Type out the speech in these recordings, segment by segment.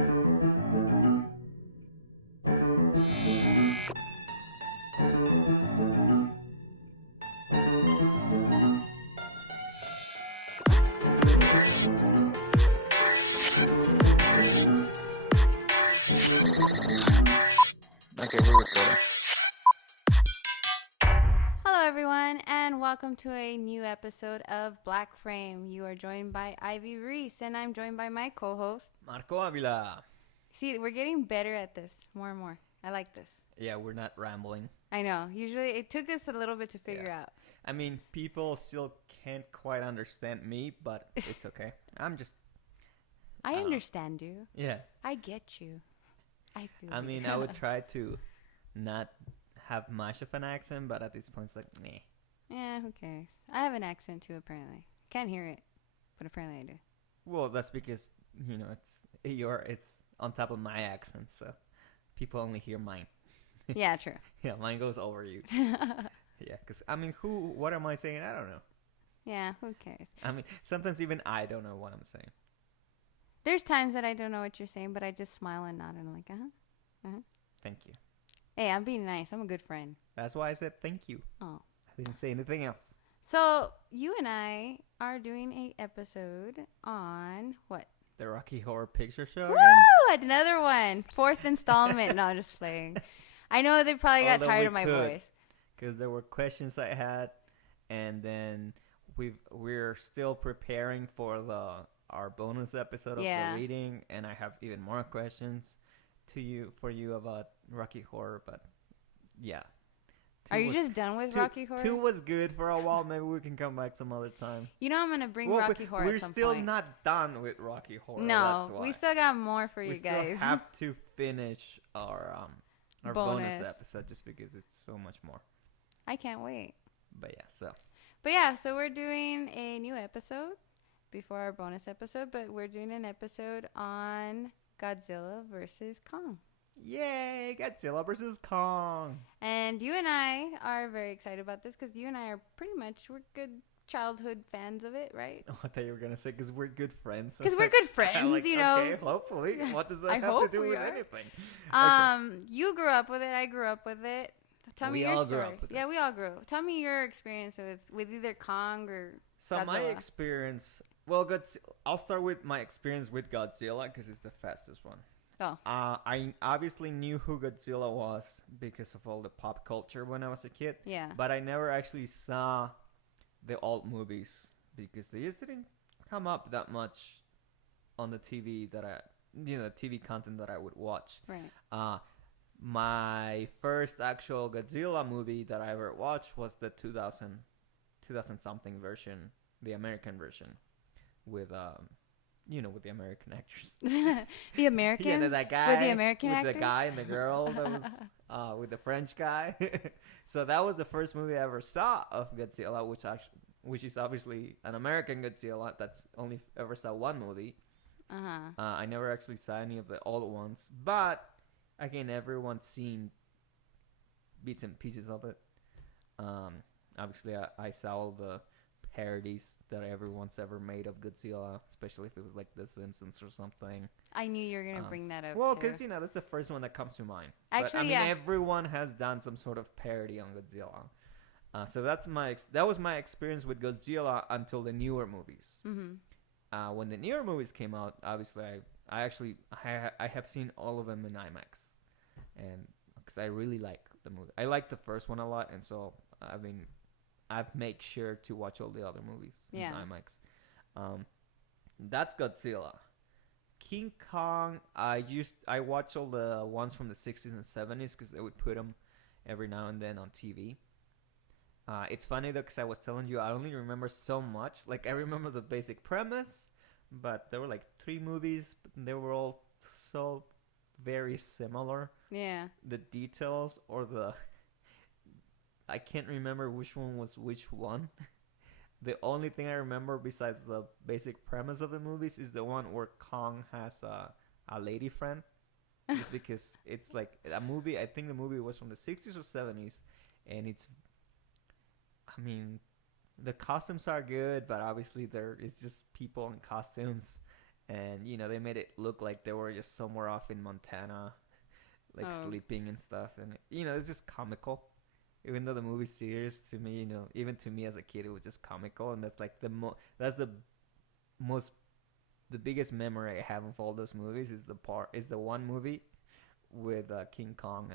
Okay, we're recording. Hello, everyone, and welcome to a new episode of BLACKFRAME. You are joined by Ivy Reese, and I'm joined by my co-host, Marco Avila. See, we're getting better at this more and more. I like this. Yeah, we're not rambling. I know. Usually, it took us a little bit to figure out. I mean, people still can't quite understand me, but it's okay. I understand you. Yeah. I get you. I feel I mean, you. I would try to not have much of an accent, but at this point, it's like, meh. Yeah, who cares? I have an accent too, apparently. Can't hear it, but apparently I do. Well, that's because, it's on top of my accent, so people only hear mine. Yeah, true. Yeah, mine goes over you. Yeah, because, I mean, what am I saying? I don't know. Yeah, who cares? I mean, sometimes even I don't know what I'm saying. There's times that I don't know what you're saying, but I just smile and nod and I'm like, uh-huh. Thank you. Hey, I'm being nice. I'm a good friend. That's why I said thank you. Oh. I didn't say anything else. So, you and I are doing a episode on what? The Rocky Horror Picture Show Woo! again? Another one. 4th installment. No, just playing. I know they probably got tired of my voice. Because there were questions I had, and then we're still preparing for our bonus episode of the reading, and I have even more questions for you about Rocky Horror, but yeah. Are you just done with Rocky Horror? 2 was good for a while. Maybe we can come back some other time. You know I'm going to bring Rocky Horror at some point. We're still not done with Rocky Horror. No, that's why. We still got more for you guys. We still have to finish our bonus episode just because it's so much more. I can't wait. But so we're doing a new episode before our bonus episode, but we're doing an episode on Godzilla vs. Kong. Yay, Godzilla vs. Kong. And you and I are very excited about this because you and I are we're good childhood fans of it, right? Oh, I thought you were going to say because we're good friends. Because we're good friends, Okay, hopefully. What does that have to do with anything? Okay. You grew up with it. I grew up with it. Tell me your story. Yeah, we all grew. Tell me your experience with either Kong or Godzilla. My experience... Well, I'll start with my experience with Godzilla because it's the fastest one. Oh. I obviously knew who Godzilla was because of all the pop culture when I was a kid. Yeah. But I never actually saw the old movies because they just didn't come up that much on the TV TV content that I would watch. Right. My first actual Godzilla movie that I ever watched was the 2000 something version, the American version, with with the American actors. The Americans? Yeah, that guy. With the American actors? With the guy and the girl that was with the French guy. So that was the first movie I ever saw of Godzilla, which is obviously an American Godzilla that's only ever saw one movie. Uh-huh. I never actually saw any of the old ones, but again, everyone's seen bits and pieces of it. Obviously, I saw all the parodies that everyone's ever made of Godzilla, especially if it was like The Simpsons or something. I knew you were going to bring that up. Well, because, that's the first one that comes to mind. Actually, but, everyone has done some sort of parody on Godzilla. So that was my experience with Godzilla until the newer movies. Mm-hmm. When the newer movies came out, obviously, I have seen all of them in IMAX. And because I really like the movie. I like the first one a lot, and so, I've made sure to watch all the other movies in IMAX. That's Godzilla. King Kong, I watch all the ones from the 60s and 70s because they would put them every now and then on TV. It's funny though because I was telling you I only remember so much. Like I remember the basic premise, but there were like 3 movies, but they were all so very similar. Yeah. The details or I can't remember which one was which one. The only thing I remember besides the basic premise of the movies is the one where Kong has a lady friend. Just because it's like a movie. I think the movie was from the 60s or 70s. And the costumes are good, but obviously there is just people in costumes. and they made it look like they were just somewhere off in Montana, like sleeping and stuff, and it's just comical. Even though the movie's serious, to me, even to me as a kid, it was just comical, and that's like the biggest memory I have of all those movies is the one movie with King Kong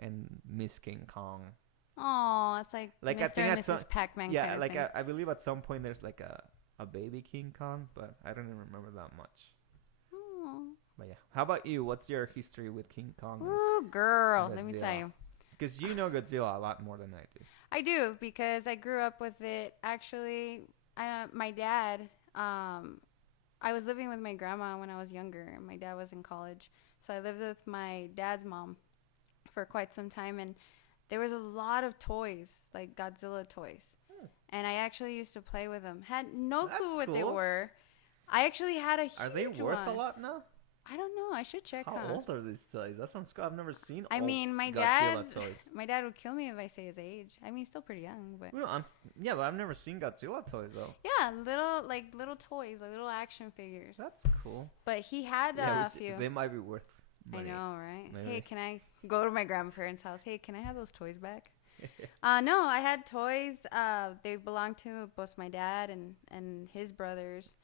and Miss King Kong. Oh, it's like Like, Mr. I think and Mrs. Pac-Man yeah, kind of like thing. I believe at some point there's like a baby King Kong, but I don't even remember that much. Oh. But yeah, how about you? What's your history with King Kong? Ooh, girl, let me Godzilla? tell you. Because you know Godzilla a lot more than I do. I do, because I grew up with it. Actually, my dad, I was living with my grandma when I was younger, and my dad was in college. So I lived with my dad's mom for quite some time, and there was a lot of toys, like Godzilla toys. And I actually used to play with them. Had no That's clue what they cool. were. I actually had a huge Are they worth one. a lot now? I don't know. I should check. How old are these toys? That sounds cool. I've never seen I old mean, my Godzilla dad. toys. My dad would kill me if I say his age. I mean, he's still pretty young, but Well, yeah, but I've never seen Godzilla toys though. yeah, little toys, like little action figures. That's cool. But he had Yeah, a few. they might be worth money. I know, right? Maybe. Hey, can I go to my grandparents' house? Hey, can I have those toys back? No, I had toys. They belonged to both my dad and his brothers,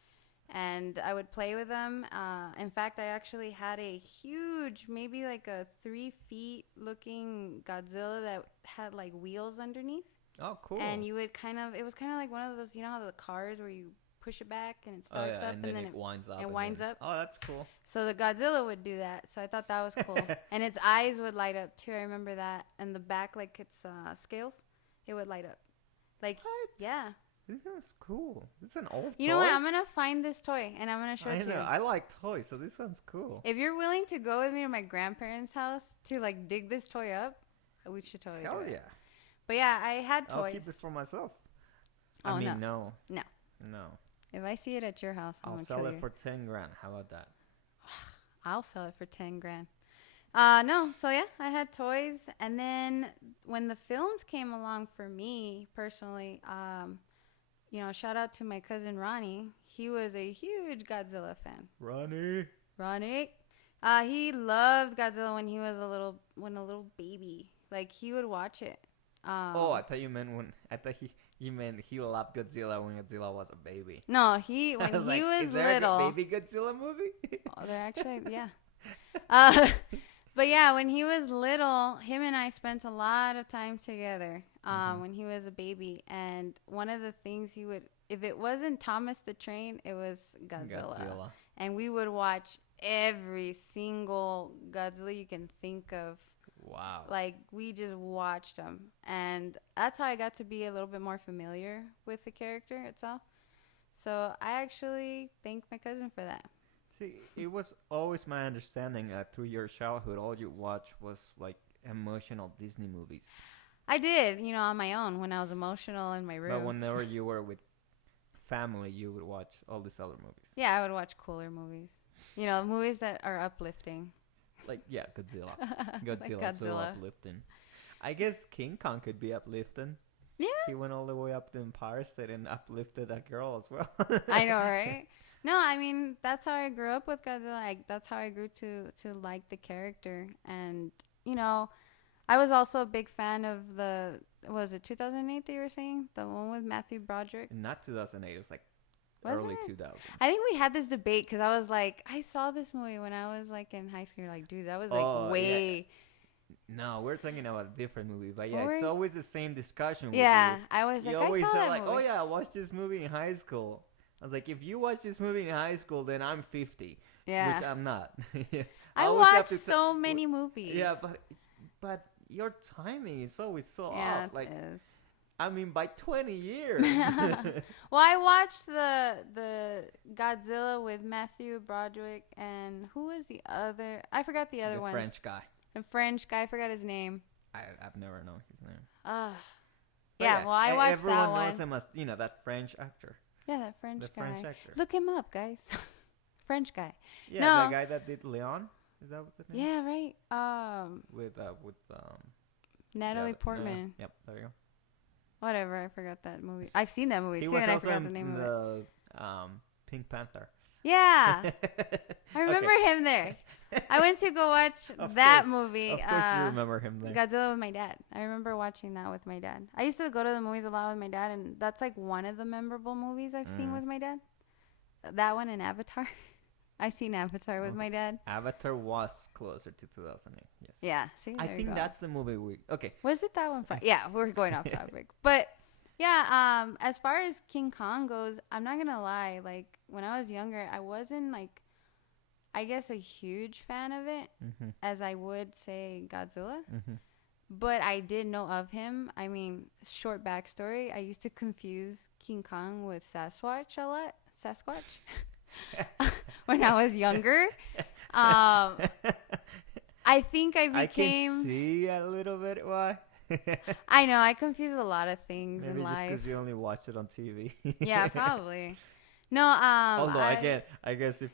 and I would play with them. In fact, I actually had a huge, maybe like a 3 feet looking Godzilla that had like wheels underneath. Oh, cool. And you would it was kind of like one of those, how the cars where you push it back and it starts up and then it winds up. It winds up. Oh, that's cool. So the Godzilla would do that. So I thought that was cool. And its eyes would light up too. I remember that. And the back, like its scales, it would light up. Like, What? yeah. This is cool. This is an old toy. You know what? I'm going to find this toy and I'm going to show I it to know. you. I like toys, so this sounds cool. If you're willing to go with me to my grandparents' house to like dig this toy up, we should totally Hell do it. yeah. But yeah, I had toys. I'll keep this for myself. Oh, I mean, no. no. No. No. If I see it at your house, I'm I'll going to sell kill it you. for 10 grand. How about that? I'll sell it for 10 grand. No, so yeah, I had toys. And then when the films came along for me personally, shout out to my cousin Ronnie. He was a huge Godzilla fan. Ronnie. He loved Godzilla when he was a little baby. Like, he would watch it. Oh, I thought you meant you meant he loved Godzilla when Godzilla was a baby. No, when he was is there little. a baby Godzilla movie? Oh, they're actually, yeah. But yeah, when he was little, him and I spent a lot of time together when he was a baby. And one of the things he would, if it wasn't Thomas the Train, it was Godzilla. And we would watch every single Godzilla you can think of. Wow. Like, we just watched them. And that's how I got to be a little bit more familiar with the character itself. So I actually thank my cousin for that. See, it was always my understanding that through your childhood, all you watched was like emotional Disney movies. I did, on my own when I was emotional in my room. But whenever you were with family, you would watch all these other movies. Yeah, I would watch cooler movies. Movies that are uplifting. Like, yeah, Godzilla. Like Godzilla's so Godzilla. uplifting. I guess King Kong could be uplifting. Yeah. He went all the way up the Empire State and uplifted a girl as well. I know, right? No, I mean, that's how I grew up with Godzilla. That's how I grew to like the character. And, I was also a big fan of was it 2008 that you were saying? The one with Matthew Broderick? Not 2008. It was like Was early it? 2000. I think we had this debate because I was like, I saw this movie when I was like in high school. You're like, dude, that was like way. Yeah. No, we're talking about a different movie. But yeah, Were it's we? always the same discussion with Yeah, you. I was like, You I always saw say that like, movie. oh yeah, I watched this movie in high school. I was like, if you watch this movie in high school, then I'm 50. Yeah. Which I'm not. I always have watched to so many movies. Yeah, but your timing is always so Yeah, off. Like, it is. I mean, by 20 years. Well, I watched the Godzilla with Matthew Broderick and who was the other? I forgot the other one. French guy. The French guy. I forgot his name. I've never known his name. But Yeah, well, I watched that everyone one. knows him as, that French actor. Yeah, that French The guy. French actor. Look him up, guys. French guy. Yeah, No. the guy that did Leon. Is that what the name? Yeah, right. With Natalie the- Portman. Yep, there you go. Whatever, I forgot that movie. I've seen that movie He too, was and I also forgot the in name of it. the Pink Panther. Yeah, I remember Okay. him there. I went to go watch Of that course. movie. Of course, you remember him there. Godzilla with my dad. I remember watching that with my dad. I used to go to the movies a lot with my dad, and that's like one of the memorable movies I've seen with my dad. That one and Avatar. I seen Avatar with my dad. Avatar was closer to 2008. Yes. Yeah, see, I there you think go. that's the movie we. Okay. Was it that one? Yeah, we're going off topic, but yeah. As far as King Kong goes, I'm not gonna lie. Like when I was younger, I wasn't like, I guess, a huge fan of it, as I would say Godzilla. But I did know of him. I mean, short backstory. I used to confuse King Kong with Sasquatch a lot. Sasquatch. When I was younger. I think I became... I can see a little bit why. I know. I confuse a lot of things Maybe in just life. because you only watched it on TV. Yeah, probably. No, Although, again, I guess if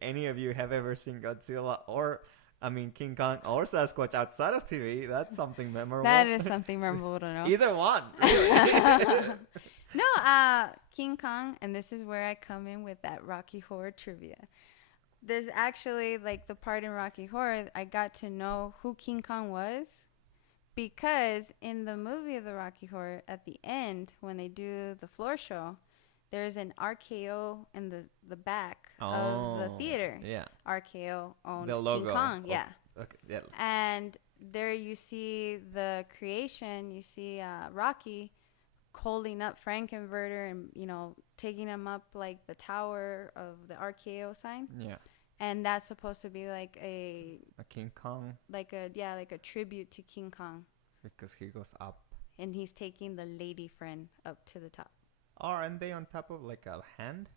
any of you have ever seen Godzilla or... I mean, King Kong or Sasquatch outside of TV, that's something memorable. that is something memorable to know. Either one. Really. No, King Kong, and this is where I come in with that Rocky Horror trivia. There's actually, like, the part in Rocky Horror, I got to know who King Kong was because in the movie of the Rocky Horror, at the end, when they do the floor show, there's an RKO in the back of the theater. Yeah. RKO owned The logo. King Kong, yeah. Okay. Yeah. And there you see the creation. You see Rocky holding up Frankenverter and, you know, taking him up like the tower of the RKO sign. Yeah. And that's supposed to be like a King Kong. like a tribute to King Kong. Because he goes up. And he's taking the lady friend up to the top. Aren't they on top of like a hand?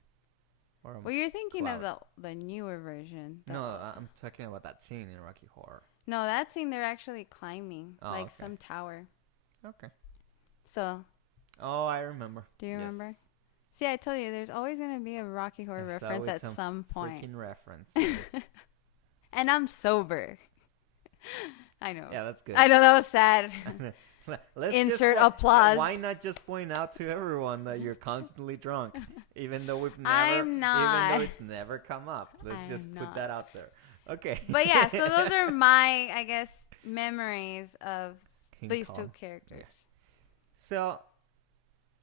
Or Well, you're thinking of cloud? the newer version. No, I'm talking about that scene in Rocky Horror. No, that scene they're actually climbing Oh, like okay. some tower. Okay. So, Oh, I remember. do you remember? Yes. See, I told you, there's always going to be a Rocky Horror There's reference always at some point. Freaking reference. And I'm sober. I know. Yeah, that's good. I know that was sad. Let's Insert just, applause. Why not just point out to everyone that you're constantly drunk, even though we've never, I'm not. even though it's never come up. Let's I'm just put not. that out there. Okay. But yeah, so those are my, I guess, memories of King these Kong. two characters. So,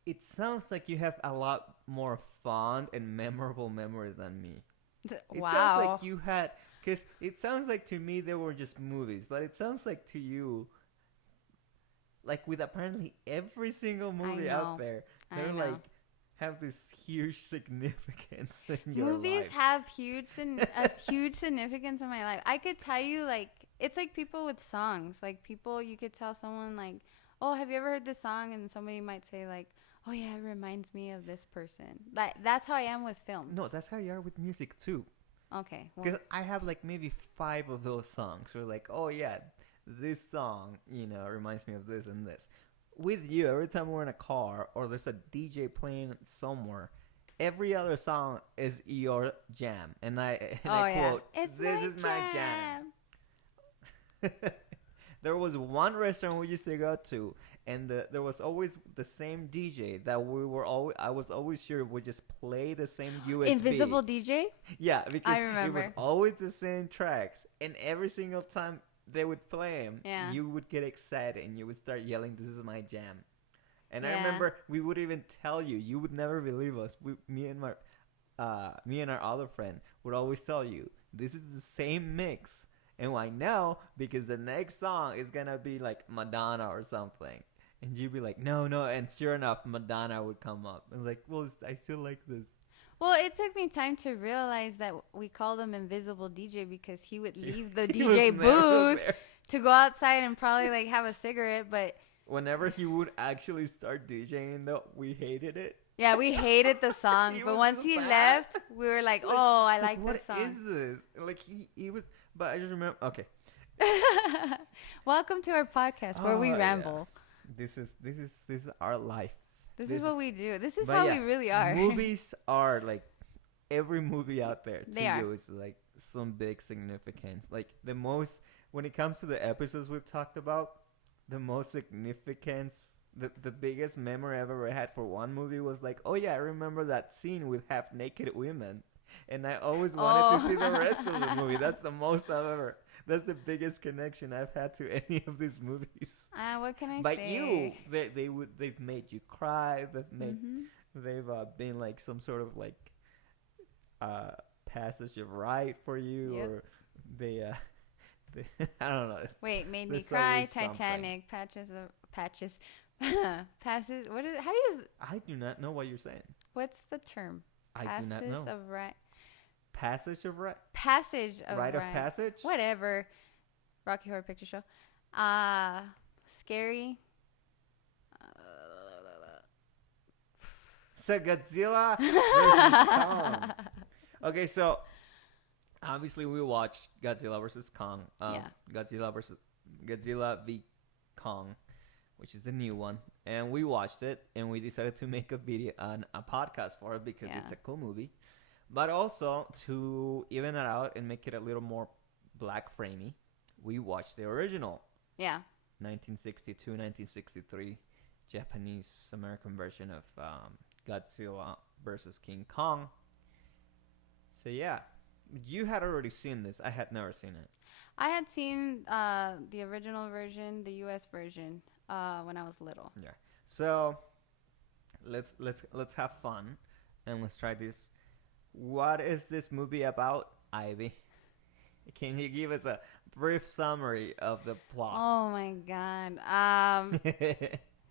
it sounds like you have a lot more fond and memorable memories than me. It Wow. sounds like you had, because it sounds like to me they were just movies, but it sounds like to you, like with apparently every single movie know. out there, I they're know. like have this huge significance in your Movies life. have a huge significance in my life. I could tell you, like, it's like people with songs. Like, people, you could tell someone, like, oh, have you ever heard this song? And somebody might say, like, oh, yeah, it reminds me of this person. That's how I am with films. No, that's how you are with music too. Okay. Well, Because I have like maybe 5 of those songs where like, oh yeah, this song, you know, reminds me of this and this. With you, every time we're in a car or there's a DJ playing somewhere, every other song is your jam. And I quote, It's this is my jam. There was one restaurant we used to go to, and there was always the same DJ that I was always sure would just play the same USB. Invisible DJ? Yeah, because I it was remember. always the same tracks, and every single time they would play them, Yeah. you would get excited and you would start yelling, "This is my jam!" And I Yeah. remember we would even tell you, you would never believe us. Me and our other friend would always tell you, "This is the same mix." And I know because the next song is gonna be like Madonna or something. And you'd be like, no. And sure enough, Madonna would come up. I was like, well, I still like this. Well, it took me time to realize that we called him Invisible DJ because he would leave the He was DJ never booth there. to go outside and probably like have a cigarette. But Whenever he would actually start DJing, though, we hated it. yeah, we hated the song. He But was once just he bad. left, we were like, oh, I like what this song. is this? Like he was, but I just remember. Okay, Welcome to our podcast where we Oh, yeah. ramble. this is our life. This is what we do. This is But how yeah, we really are. Movies are like every movie out there to They are. you is like some big significance. Like the most when it comes to the episodes we've talked about, the most significance, the biggest memory I've ever had for one movie was like, oh yeah, I remember that scene with half naked women. and I always wanted to see the rest of the movie. That's the most I've ever. That's the biggest connection I've had to any of these movies. What can I But say? you, they've made you cry. Mm-hmm. They've been like some sort of like passage of right for you, Yep. or they I don't know. Wait, made me There's cry. always something. Titanic, patches, passes. What is? How do you? I do not know what you're saying. What's the term? I do not know. Of right. Passage of right. Passage of Rite right. of passage. Whatever. Rocky Horror Picture Show. Scary. So Godzilla versus Kong. Okay, so obviously we watched Godzilla versus Kong. Yeah. Godzilla v Kong, which is the new one, and we watched it, and we decided to make a video on a podcast for it because it's a cool movie, but also to even it out and make it a little more black framey. We watched the original. Yeah. 1962-1963 Japanese American version of Godzilla versus King Kong. So yeah, you had already seen this. I had never seen it. I had seen the original version, the U.S. version, when I was little. Yeah. So let's have fun and let's try this. What is this movie about, Ivy? Can you give us a brief summary of the plot? Oh my God.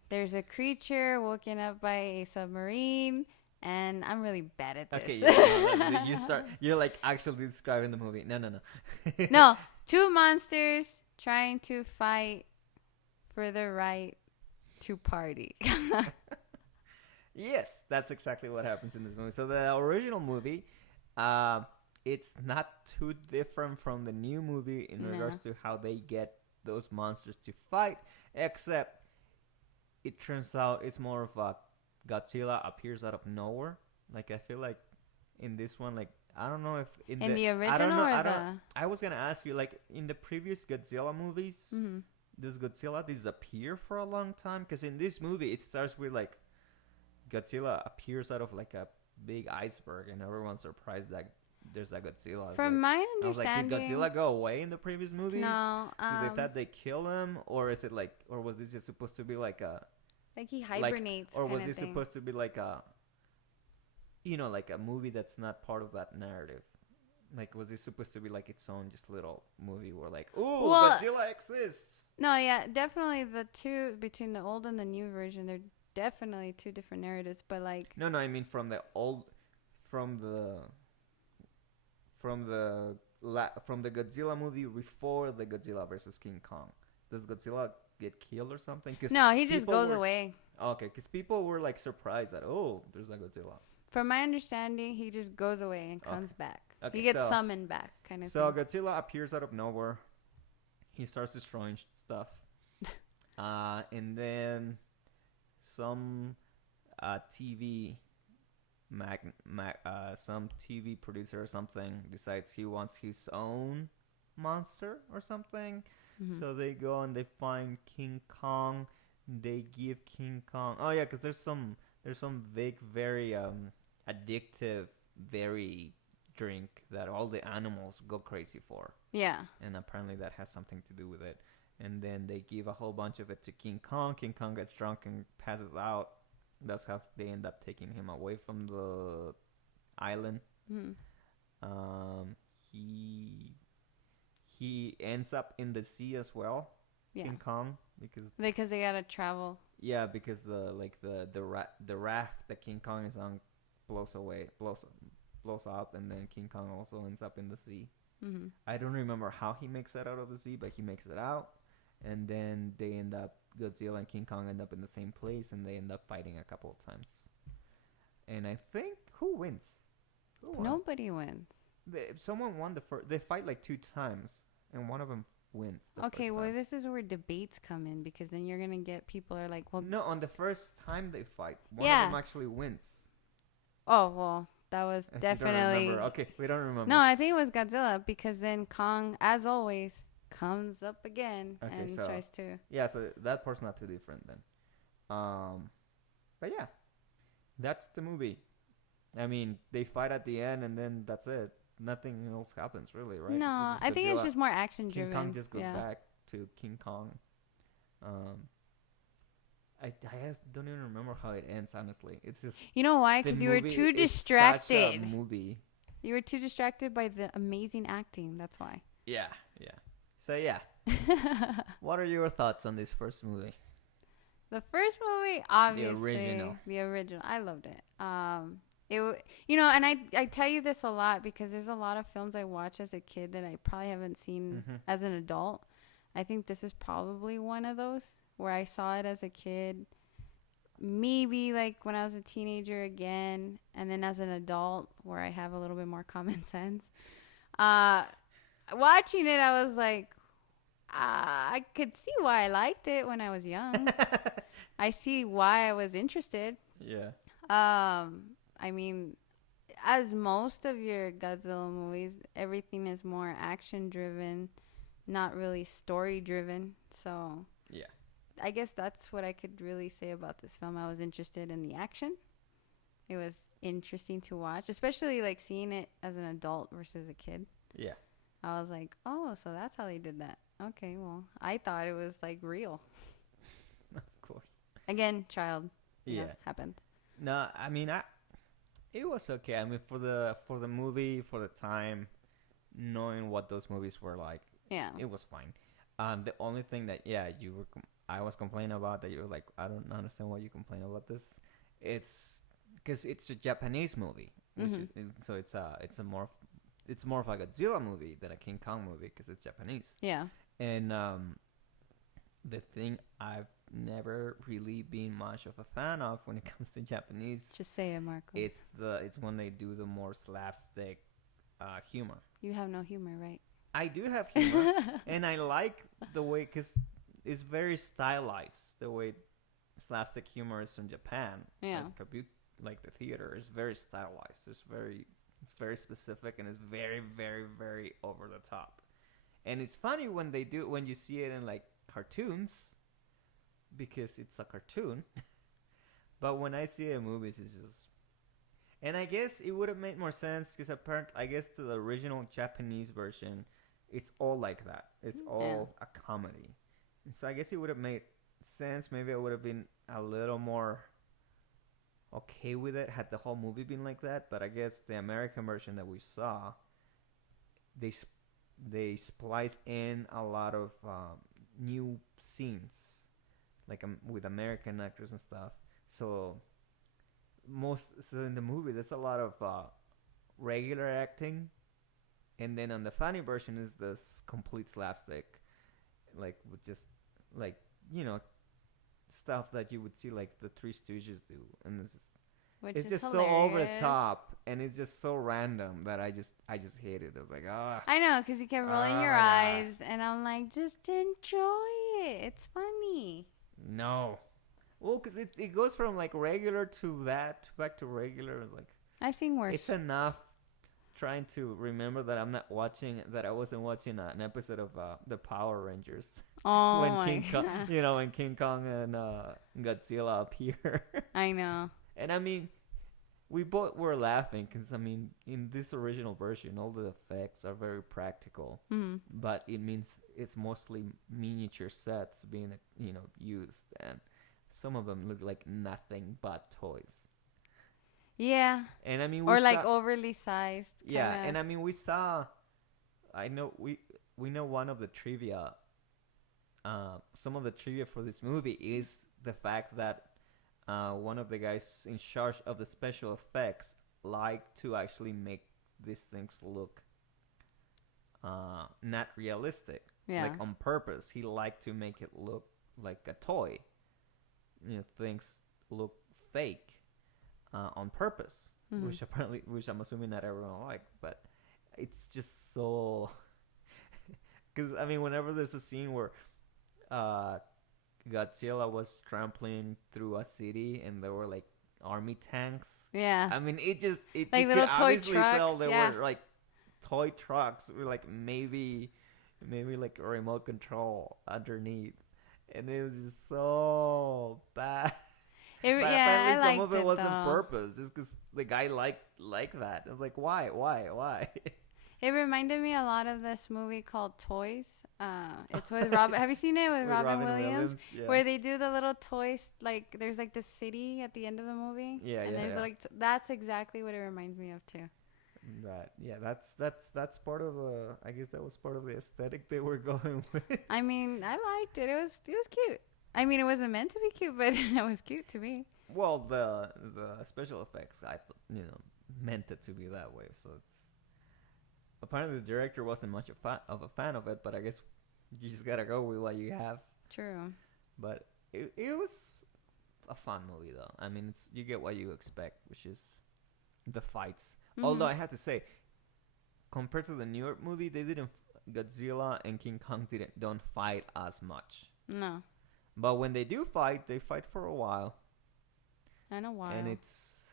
There's a creature woken up by a submarine, and I'm really bad at this. Okay, yeah, you start. You're like actually describing the movie. No. No, two monsters trying to fight for the right to party. Yes, that's exactly what happens in this movie. So the original movie, it's not too different from the new movie in regards to how they get those monsters to fight, except it turns out it's more of a Godzilla appears out of nowhere. Like I feel like in this one, like I don't know if in the original I don't know, or I was gonna ask you, like in the previous Godzilla movies, does Godzilla disappear for a long time? Because in this movie, it starts with like Godzilla appears out of like a big iceberg, and everyone's surprised that there's a Godzilla. From like, my I was like, did understanding, Godzilla go away in the previous movies? no. Did they thought they kill him, or is it like, or was this just supposed to be like a, Like he hibernates, or kind was of this thing. supposed to be like a, you know, like a movie that's not part of that narrative? Like, was this supposed to be like its own just little movie where like, ooh, Well, Godzilla exists? No, yeah, definitely the two between the old and the new version, they're definitely two different narratives. But like, No, I mean from the old, from the Godzilla movie before the Godzilla versus King Kong. Does Godzilla get killed or something? no, he just goes away. Okay, because people were like surprised that there's a Godzilla. From my understanding, he just goes away and comes back. Okay, He gets so- summoned back, kind of So thing. Godzilla appears out of nowhere. He starts destroying stuff, and then some some TV producer or something decides he wants his own monster or something. Mhm. So they go and they find King Kong. They give King Kong. Oh yeah, because there's some big, very addictive, very drink that all the animals go crazy for, Yeah. and apparently that has something to do with it. And then they give a whole bunch of it to King Kong. King Kong gets drunk and passes out. That's how they end up taking him away from the island. Mhm. He ends up in the sea as well. Yeah. King Kong, Because they gotta travel. because the raft that King Kong is on blows up, and then King Kong also ends up in the sea. Mm-hmm. I don't remember how he makes it out of the sea, but he makes it out, and then Godzilla and King Kong end up in the same place, and they end up fighting a couple of times. And I think who wins? Who won? Nobody wins. Someone won the first. They fight like 2 times, and one of them wins. Okay, first well, time. this is where debates come in, because then you're gonna get people are like, well, No, on the first time they fight, one Yeah. of them actually wins. oh, well, that was If you don't definitely. remember. Okay, we don't remember. No, I think it was Godzilla, because then Kong, as always, comes up again Okay, and so- tries to. Yeah, so that part's not too different then. But yeah, that's the movie. I mean, they fight at the end, and then that's it. Nothing else happens, really, right? No, I think it's just more action King driven. Kong just goes back to King Kong. I just don't even remember how it ends. Honestly, it's just You know why? Because you were too distracted. Such a movie. You were too distracted by the amazing acting. That's why. Yeah. So yeah, what are your thoughts on this first movie? The first movie, obviously, the original. I loved it. And I tell you this a lot because there's a lot of films I watched as a kid that I probably haven't seen as an adult. I think this is probably one of those where I saw it as a kid, maybe like when I was a teenager again, and then as an adult where I have a little bit more common sense. Watching it, I was like, I could see why I liked it when I was young. I see why I was interested. Yeah. I mean, as most of your Godzilla movies, everything is more action driven, not really story driven. So yeah, I guess that's what I could really say about this film. I was interested in the action. It was interesting to watch, especially like seeing it as an adult versus a kid. Yeah. I was like, oh, so that's how they did that. Okay, well, I thought it was like real. Of course. Again, child. Yeah. Happened. No, I mean, it was okay. I mean, for the movie, for the time, knowing what those movies were like, yeah, it was fine. The only thing that I was complaining about that you were like, I don't understand why you complain about this. It's because it's a Japanese movie, so it's more of like a Godzilla movie than a King Kong movie because it's Japanese. Yeah. And the thing I've never really been much of a fan of when it comes to Japanese. Just say it, Marco. It's when they do the more slapstick humor. You have no humor, right? I do have humor, and I like the way because it's very stylized. The way slapstick humor is from Japan. Yeah. Like the theater is very stylized. It's very specific and it's very, very, very over the top. And it's funny when you see it in like cartoons because it's a cartoon. But when I see it in movies, it's just... And I guess it would have made more sense because I guess the original Japanese version, it's all like that. It's all a comedy. And so I guess it would have made sense. Maybe I would have been a little more okay with it had the whole movie been like that. But I guess the American version that we saw, they splice in a lot of new scenes, like with American actors and stuff. So in the movie, there's a lot of regular acting, and then on the funny version is this complete slapstick, like with just like stuff that you would see like the Three Stooges do, and it's just hilarious. so over the top, and it's just so random that I just hate it. I was like, ah. I know, because you kept rolling your eyes, and I'm like, just enjoy it. It's funny. No. Well, because it goes from like regular to that back to regular. It's like I've seen worse. It's enough trying to remember that I wasn't watching an episode of the Power Rangers. Oh when my King God. Kong, when King Kong and Godzilla appear. I know. And I mean, we both were laughing because I mean, in this original version, all the effects are very practical, but it means it's mostly miniature sets being used, and some of them look like nothing but toys. Yeah. And I mean, like overly sized. Kinda. Yeah, and I mean, we saw. I know we know one of the trivia. Some of the trivia for this movie is the fact that one of the guys in charge of the special effects liked to actually make these things look not realistic. Yeah. Like on purpose. He liked to make it look like a toy. Things look fake on purpose, which I'm assuming not everyone liked, but it's just so... Because, I mean, whenever there's a scene where Godzilla was trampling through a city and there were like army tanks. Yeah. I mean, it like little toy trucks. Tell there were like toy trucks with like maybe like a remote control underneath, and it was just so bad. But Yeah, I apparently some of liked it it wasn't though. purpose, just because the guy liked that. I was like, why? It reminded me a lot of this movie called Toys. It's with Robin. Have you seen it with With Robin Williams? yeah. Where they do the little toys, like there's like the city at the end of the movie. Yeah, and yeah, there's yeah. like that's exactly what it reminds me of too. That yeah, that's part of the. I guess that was part of the aesthetic they were going with. I mean, I liked it. It was cute. I mean, it wasn't meant to be cute, but it was cute to me. Well, the special effects, meant it to be that way. So it's apparently the director wasn't much of a fan of it, but I guess you just gotta go with what you have. True. But it was a fun movie though. I mean, you get what you expect, which is the fights. Mm-hmm. Although I have to say, compared to the New York movie, they didn't. Godzilla and King Kong don't fight as much. No. But when they do fight, they fight for a while. And a while. And it's,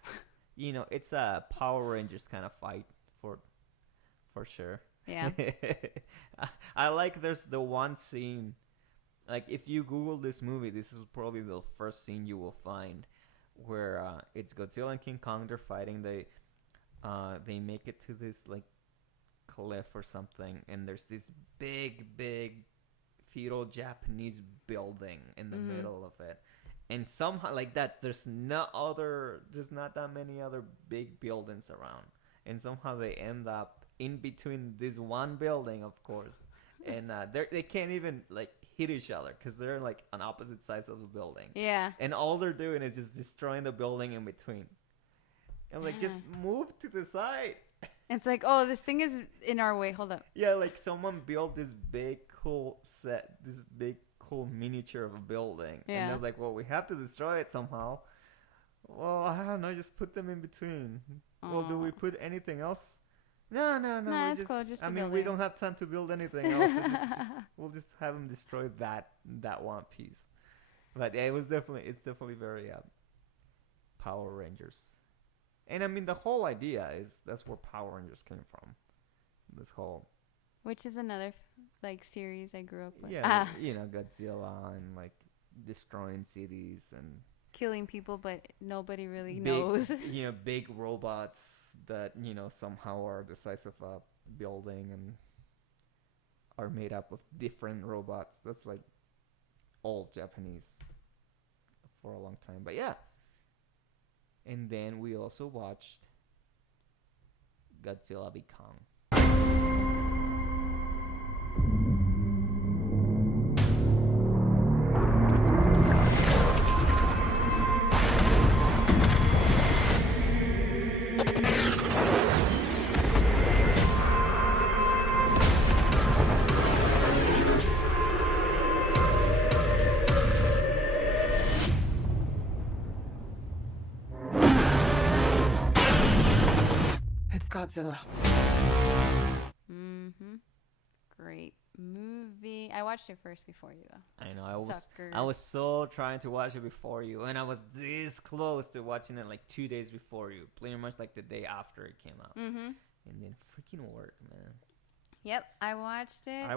it's a Power Rangers kind of fight for sure. Yeah. I like there's the one scene, like if you Google this movie, this is probably the first scene you will find where it's Godzilla and King Kong. They're fighting. They make it to this like cliff or something, and there's this big feudal Japanese building in the middle of it. And somehow like that there's not that many other big buildings around, and somehow they end up in between this one building, of course, and they can't even like hit each other because they're like on opposite sides of the building. Yeah. And all they're doing is just destroying the building in between. And like, just move to the side. It's like, oh, this thing is in our way. Hold up. Yeah, like someone built this big cool miniature of a building. Yeah. And I was like, well, we have to destroy it somehow. Well, I don't know, just put them in between. Aww. Well, do we put anything else? No. Nah, it's cool. Just I a mean, we building. don't have time to build anything else. So we'll just have them destroy that one piece. But yeah, it's definitely very Power Rangers. And I mean, the whole idea is that's where Power Rangers came from. This whole, which is another like series I grew up with. yeah, Godzilla and like destroying cities and killing people, but nobody really big, knows. Big robots that somehow are the size of a building and are made up of different robots. That's like all Japanese for a long time. But yeah. And then we also watched Godzilla v Kong. Godzilla. Great movie. I watched it first before you though. I know. Sucker. I was so trying to watch it before you, and I was this close to watching it like 2 days before you, pretty much like the day after it came out. And then freaking work, man. Yep, I watched it.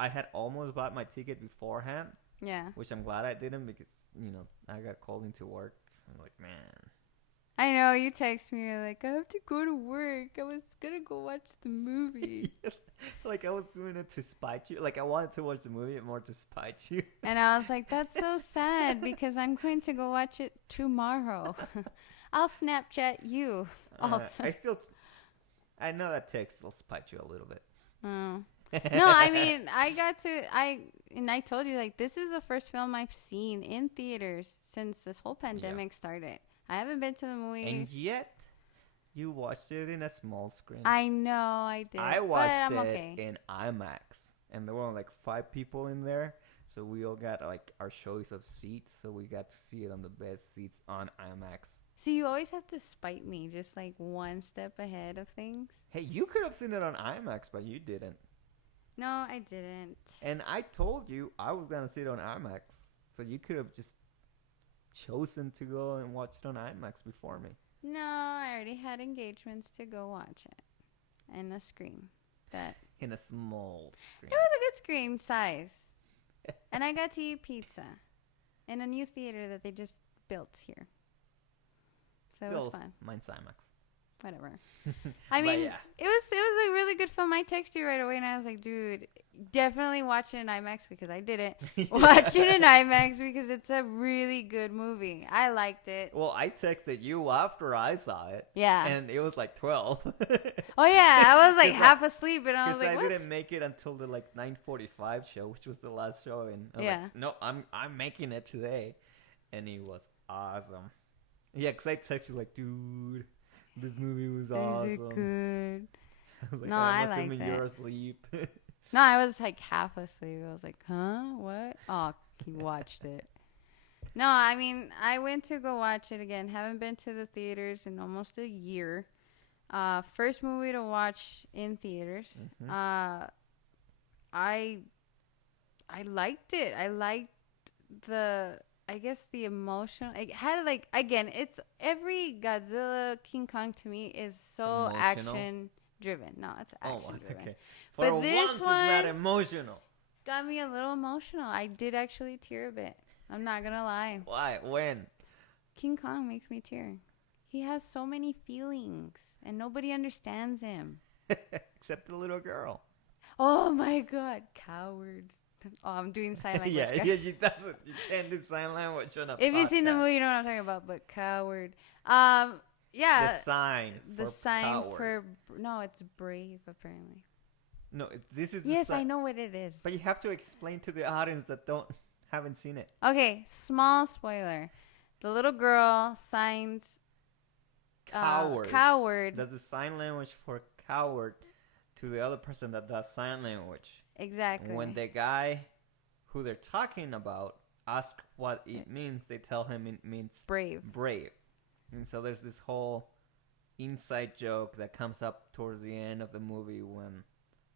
I had almost bought my ticket beforehand. Yeah. Which I'm glad I didn't because I got called into work. I'm like, man. I know, you text me, you're like, I have to go to work. I was gonna go watch the movie. Like, I was doing it to spite you. Like, I wanted to watch the movie more to spite you. And I was like, that's so sad because I'm going to go watch it tomorrow. I'll Snapchat you. I know that text will spite you a little bit. Oh. No, I mean, I told you, like, this is the first film I've seen in theaters since this whole pandemic started. I haven't been to the movies. And yet, you watched it in a small screen. I know, I did. I watched but I'm it in IMAX. And there were like 5 people in there. So we all got like our choice of seats. So we got to see it on the best seats on IMAX. So you always have to spite me, just like one step ahead of things. Hey, you could have seen it on IMAX, but you didn't. No, I didn't. And I told you I was going to see it on IMAX. So you could have just chosen to go and watch it on IMAX before me. No, I already had engagements to go watch it. In a screen. In a small screen. It was a good screen size. And I got to eat pizza. in a new theater that they just built here. So it was fun. Mine's IMAX. Whatever. I mean, yeah. it was a really good film. I texted you right away, and I was like, dude, definitely watch it in IMAX because I didn't. Watch it in IMAX because it's a really good movie. I liked it. Well, I texted you after I saw it. Yeah. And it was like 12. Oh, yeah. I was like half asleep, and I was like, I what? didn't make it until the like 9:45 show, which was the last show. And I was Yeah. like, no, I'm making it today. And it was awesome. Yeah, because I texted like, dude, this movie was awesome. Is it good? I was like, No, I'm I liked assuming it. you're asleep. No, I was like half asleep. I was like, huh? What? Oh, he watched it. No, I mean, I went to go watch it again. Haven't been to the theaters in almost a year. First movie to watch in theaters. Mm-hmm. I liked it. I liked I guess the emotion. It had like, again, it's every Godzilla King Kong to me is so Emotional? action driven. No, it's action driven. Okay. But For this once, it's one- not emotional. Got me a little emotional. I did actually tear a bit. I'm not gonna lie. Why? When? King Kong makes me tear. He has so many feelings, and nobody understands him. Except the little girl. Oh my god, coward! Oh, I'm doing sign language. Yeah, guys. you can't do sign language on a If you've seen the podcast. movie, you know what I'm talking about. But coward. Yeah. The sign. The for sign coward. for no, it's brave apparently. No, this is. The Yes, sign. I know what it is. But you have to explain to the audience that haven't seen it. Okay, small spoiler. The little girl signs Coward. Coward. That's the sign language for coward to the other person that does sign language. Exactly. When the guy who they're talking about asks what it means, they tell him it means brave. brave. And so there's this whole inside joke that comes up towards the end of the movie when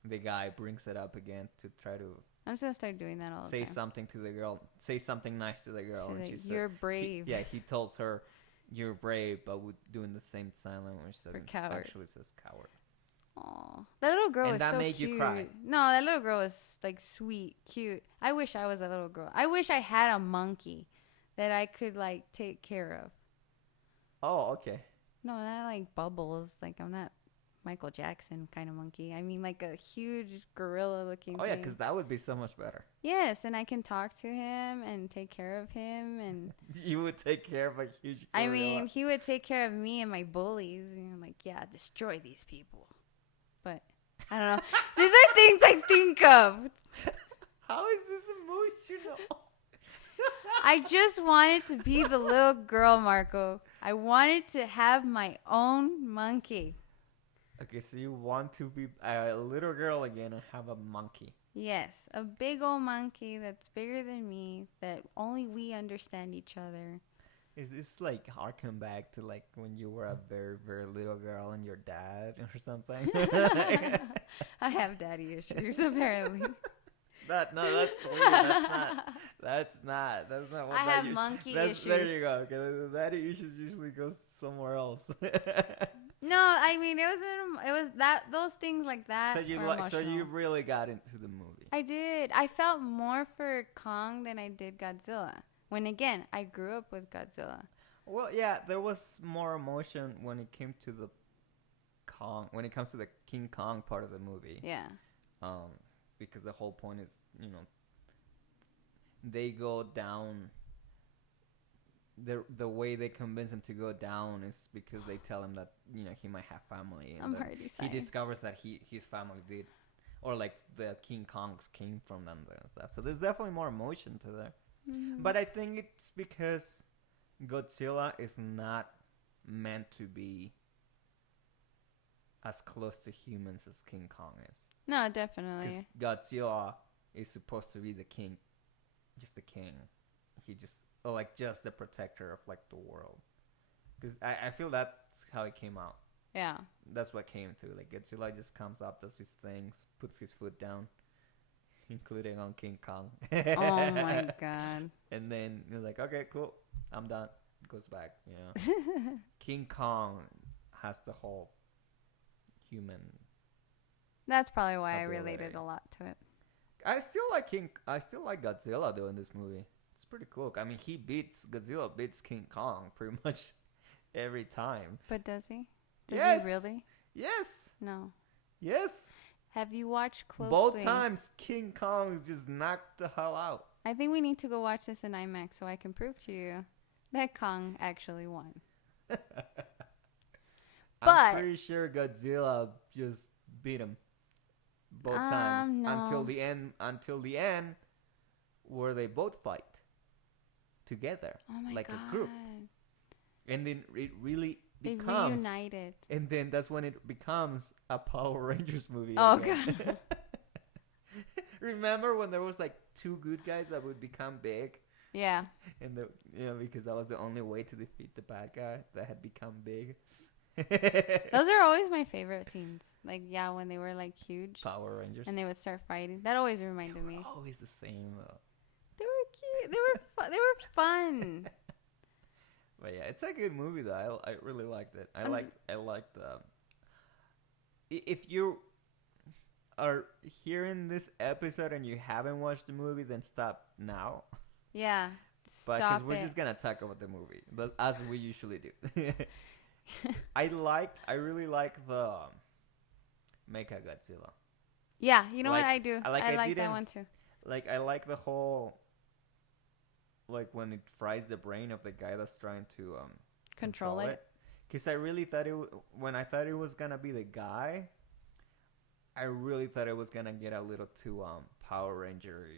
the guy brings it up again to try to I'm just gonna start doing that all the say time. something to the girl, say something nice to the girl, So and that she said, you're brave. he tells her, "You're brave," but with doing the same sign language that For coward. actually says coward. Aw, that little girl And was that so made you cute. cry. No, that little girl was like sweet, cute. I wish I was that little girl. I wish I had a monkey that I could like take care of. Oh, okay. No, not like Bubbles. Like I'm not Michael Jackson kind of monkey. I mean like a huge gorilla looking Oh yeah, thing. because that would be so much better. Yes, and I can talk to him and take care of him, and You would take care of a huge. I gorilla. mean he would take care of me and my bullies. And I'm like, yeah, destroy these people. But I don't know. These are things I think of. How is this emotional? I just wanted to be the little girl, Marco. I wanted to have my own monkey. Okay, so you want to be a little girl again and have a monkey. Yes, a big old monkey that's bigger than me, that only we understand each other. Is this like harken back to like when you were a very, very little girl and your dad or something? I have daddy issues, apparently. That's weird. That's not what I that have usu- monkey There issues. you go. Okay, the daddy issues usually goes somewhere else. No, I mean it was that those things like that. So you were like, so you emotional. really got into the movie. I did. I felt more for Kong than I did Godzilla. When again, I grew up with Godzilla. Well, yeah, there was more emotion when it came to the Kong. When it comes to the King Kong part of the movie. Yeah. Because the whole point is, they go down. The way they convince him to go down is because they tell him that he might have family, and I'm that already he sighing. discovers that his family did, or like the King Kongs came from them and stuff. So there's definitely more emotion to there. Mhm. But I think it's because Godzilla is not meant to be as close to humans as King Kong is. No, Because definitely. Godzilla is supposed to be the king, just the king. He just just the protector of like the world. Because I feel that's how it came out. Yeah. That's what came through. Like Godzilla just comes up, does his things, puts his foot down, including on King Kong. Oh my god. And then you're like, okay, cool, I'm done. Goes back, King Kong has the whole human. That's probably why I Ability. related a lot to it. I still like Godzilla though in this movie. It's pretty cool. I mean, Godzilla beats King Kong pretty much every time. But does he? Does Yes. he really? Yes. No. Yes. Have you watched closely? Both times King Kong just knocked the hell out. I think we need to go watch this in IMAX so I can prove to you that Kong actually won. I'm But- pretty sure Godzilla just beat him both times No. until the end where they both fight together Oh my like god. a group. And then it really They becomes reunited. and then that's when it becomes a Power Rangers movie. Oh, again. Remember when there was like two good guys that would become big? Yeah. And because that was the only way to defeat the bad guy that had become big. Those are always my favorite scenes. Like, yeah, when they were like huge Power Rangers. and they would start fighting. That always reminded me. Always the same though. They were cute. They were fun. But yeah, it's a good movie though. I really liked it. I liked if you are hearing this episode and you haven't watched the movie, then stop now. Yeah. But Stop we're it. just gonna talk about the movie, but as we usually do. I really like the Mecha Godzilla. Yeah, you know Like- what I do? I I like that didn't- one too. Like I like the whole, like when it fries the brain of the guy that's trying to Control it. Because I really thought when I thought it was gonna be the guy, I really thought it was gonna get a little too Power Ranger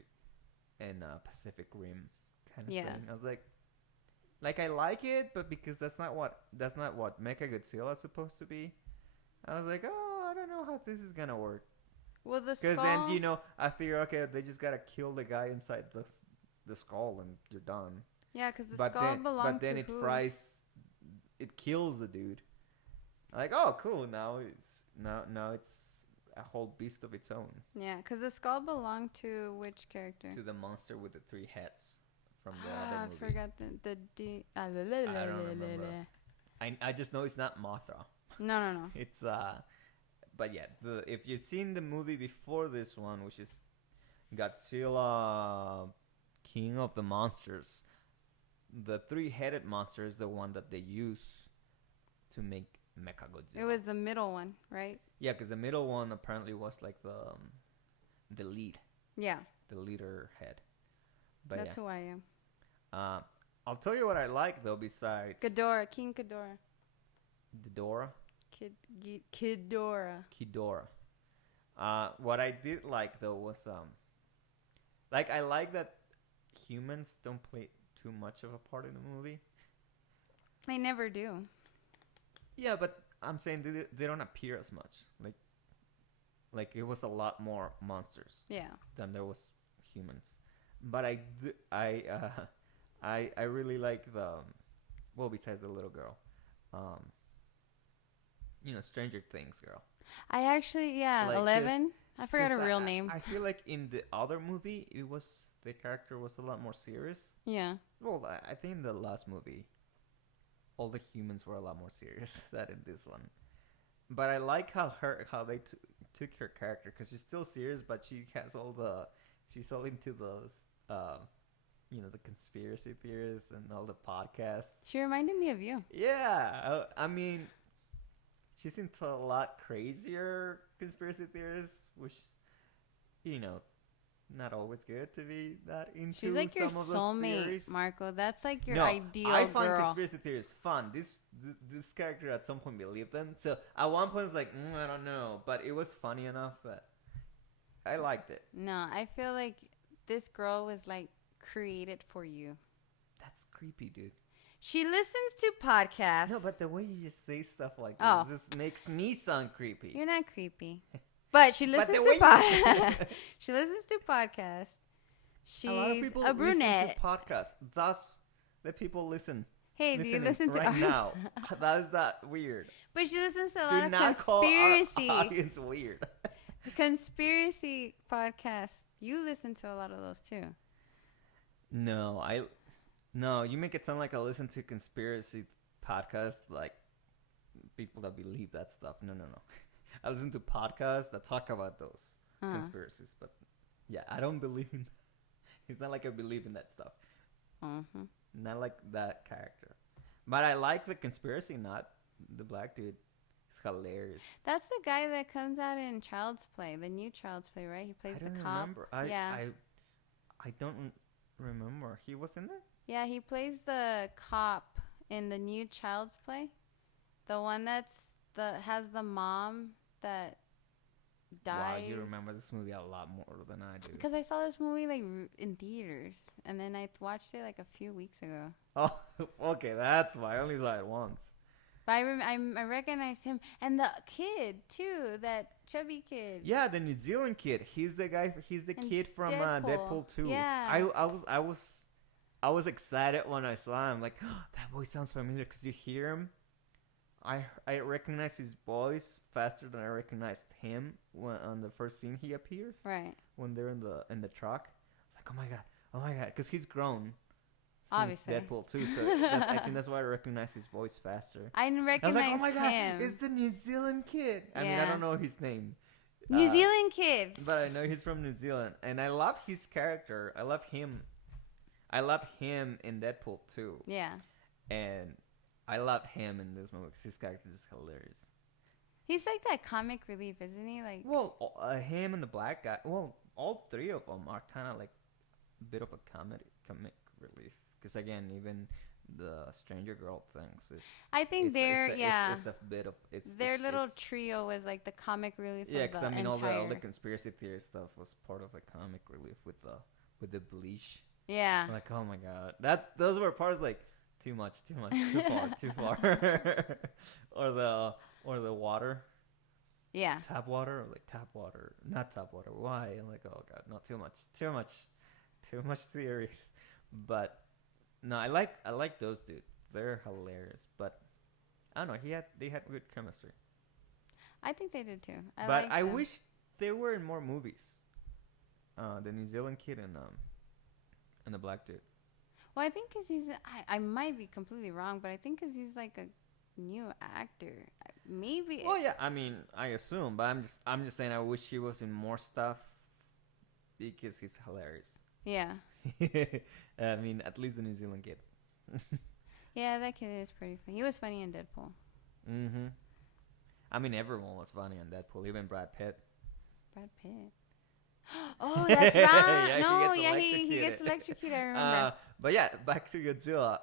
and Pacific Rim kind of Yeah. thing. I was like I like it, but because that's not what Mecha Godzilla is supposed to be. I was like, oh, I don't know how this is gonna work. Well, the Because skull. then I figure, okay, they just gotta kill the guy inside the skull and you're done. Yeah, because the But skull then, belonged but then to it who? fries, it kills the dude. Like, oh, cool. Now it's a whole beast of its own. Yeah, because the skull belonged to which character? To the monster with the 3 heads from the I other movie. forgot the D. I don't remember. I just know it's not Mothra. No. It's but yeah, if you've seen the movie before this one, which is Godzilla, King of the Monsters, the 3-headed monster is the one that they use to make Mechagodzilla. It was the middle one, right? Yeah, because the middle one apparently was like the lead, Yeah, the leader head. But that's who I am. yeah, I'll tell you what I like though. Besides Ghidorah, King Ghidorah. Ghidorah. Ghidorah. Ghidorah. What I did like though was like I like that humans don't play too much of a part in the movie. They never do. Yeah, but I'm saying they don't appear as much. Like it was a lot more monsters Yeah. than there was humans. But I really like the besides the little girl, Stranger Things girl. I actually, yeah, Like, 11. I forgot her 'Cause real name. I feel like in the other movie, the character was a lot more serious. Yeah. Well, I think in the last movie, all the humans were a lot more serious than in this one. But I like how they took her character because she's still serious, but she's all into those, the conspiracy theories and all the podcasts. She reminded me of you. Yeah, I mean, she's into a lot crazier conspiracy theories, which, not always good to be that into. She's like your some of those soulmate, theories. Marco. That's like your No, ideal I find girl. conspiracy theories fun. This character at some point believed them. So at one point it's like, I don't know, but it was funny enough that I liked it. No, I feel like this girl was like created for you. That's creepy, dude. She listens to podcasts. No, but the way you just say stuff like Oh. this just makes me sound creepy. You're not creepy. But she listens the to way podcasts. She listens to podcasts. A lot of She's people a brunette. listen to podcasts. Thus, the people listen. Hey, do you listening listen to right ours? now? That is that weird. But she listens to a Do lot of not call conspiracy our audience weird. conspiracy podcasts. You listen to a lot of those too. No, you make it sound like I listen to conspiracy podcasts, like people that believe that stuff. No. I listen to podcasts that talk about those conspiracies, but yeah, I don't believe in. It's not like I believe in that stuff. Mm-hmm. Not like that character. But I like the conspiracy nut. The black dude. It's hilarious. That's the guy that comes out in Child's Play, the new Child's Play, right? He plays I the don't cop. remember. Yeah. I don't remember. He was in it? Yeah, he plays the cop in the new Child's Play. The one has the mom that dies. Wow, you remember this movie a lot more than I do. Because I saw this movie like in theaters, and then I watched it like a few weeks ago. Oh, okay, that's why. I only saw it once. But I recognized him and the kid too, that chubby kid. Yeah, the New Zealand kid. He's the guy. He's the And kid from Deadpool. Deadpool 2. Yeah. I was excited when I saw him. Like, oh, that voice sounds familiar because you hear him. I recognize his voice faster than I recognized him when on the first scene he appears. Right. When they're in the truck, it's like, oh my god, because he's grown. Since Obviously. Deadpool 2, so I think that's why I recognize his voice faster. I I was recognized like, oh my god, him. it's the New Zealand kid. I mean, I Yeah. don't know his name. New Zealand kid. But I know he's from New Zealand, and I love his character. I love him. I love him in Deadpool 2, Yeah. and I love him in this movie because his character is hilarious. He's like that comic relief, isn't he? Like. Well, him and the black guy. Well, all three of them are kind of like a bit of a comic relief. Because again, even the Stranger Girl things. I think it's a bit of their little trio was like the comic relief. Yeah, because because I mean, all the conspiracy theory stuff was part of the comic relief with the bleach. Yeah. Like, oh my god, those were parts like too much, too far, or the water. Yeah. Tap water, not tap water. Why? I'm like, oh god, not too much theories. But no, I like those dudes. They're hilarious. But I don't know. They had good chemistry. I think they did too. But I wish they were in more movies. The New Zealand kid and the black dude. Well, I think because I might be completely wrong, but I think because he's like a new actor. Maybe. Well, yeah. I mean, I assume, but I'm just saying. I wish he was in more stuff because he's hilarious. Yeah. I mean, at least the New Zealand kid. Yeah, that kid is pretty funny. He was funny in Deadpool. Mm-hmm. I mean, everyone was funny on Deadpool, even Brad Pitt. Brad Pitt. Oh, that's right. Yeah, he gets electrocuted. I remember. But yeah, back to Godzilla.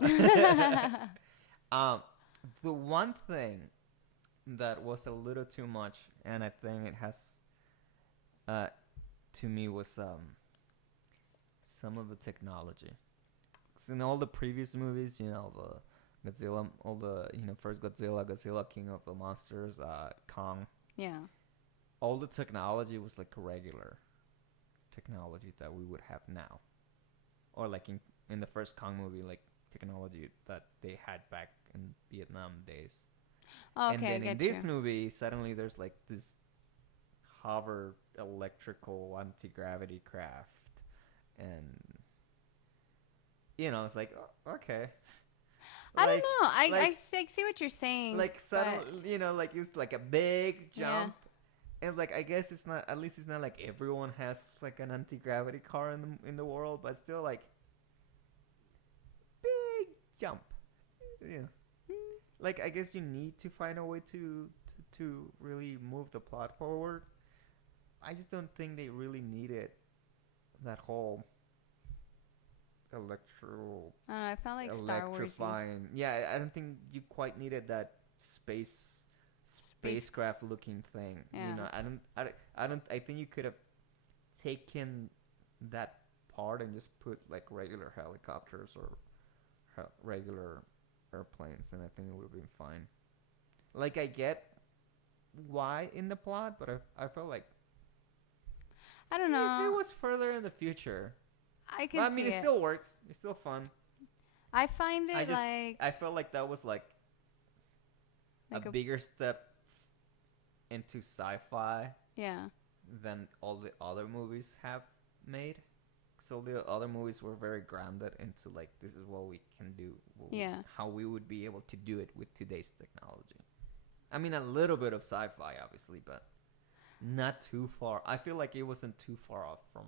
The one thing that was a little too much, and I think it has, to me, was some of the technology. 'Cause in all the previous movies, you know, the Godzilla, all the, you know, first Godzilla, King of the Monsters, Kong. Yeah. All the technology was like regular technology that we would have now, or like in the first Kong movie, like technology that they had back in Vietnam days. Oh, okay, and then I in get this you. movie, suddenly there's like this hover electrical anti-gravity craft, and you know, it's like, oh, okay. I don't know. I see what you're saying. Like suddenly, you know, like it's like a big jump. And like, I guess it's not, at least it's not like everyone has like an anti-gravity car in the world, but still like big jump. Yeah. Like, I guess you need to find a way to really move the plot forward. I just don't think they really needed that whole I don't know. I felt like Star Wars. electrifying. Yeah, I don't think you quite needed that spacecraft looking thing. Yeah. You know, I think you could have taken that part and just put like regular helicopters or regular airplanes, and I think it would have been fine. Like, I get why in the plot, but I felt like I don't know. if it was further in the future, I can but, I mean, see it still works. It's still fun. I find it I felt like that was like a bigger step into sci-fi yeah. than all the other movies have made. So the other movies were very grounded into like, this is what we can do. How we would be able to do it with today's technology. I mean, a little bit of sci-fi, obviously, but not too far. I feel like it wasn't too far off from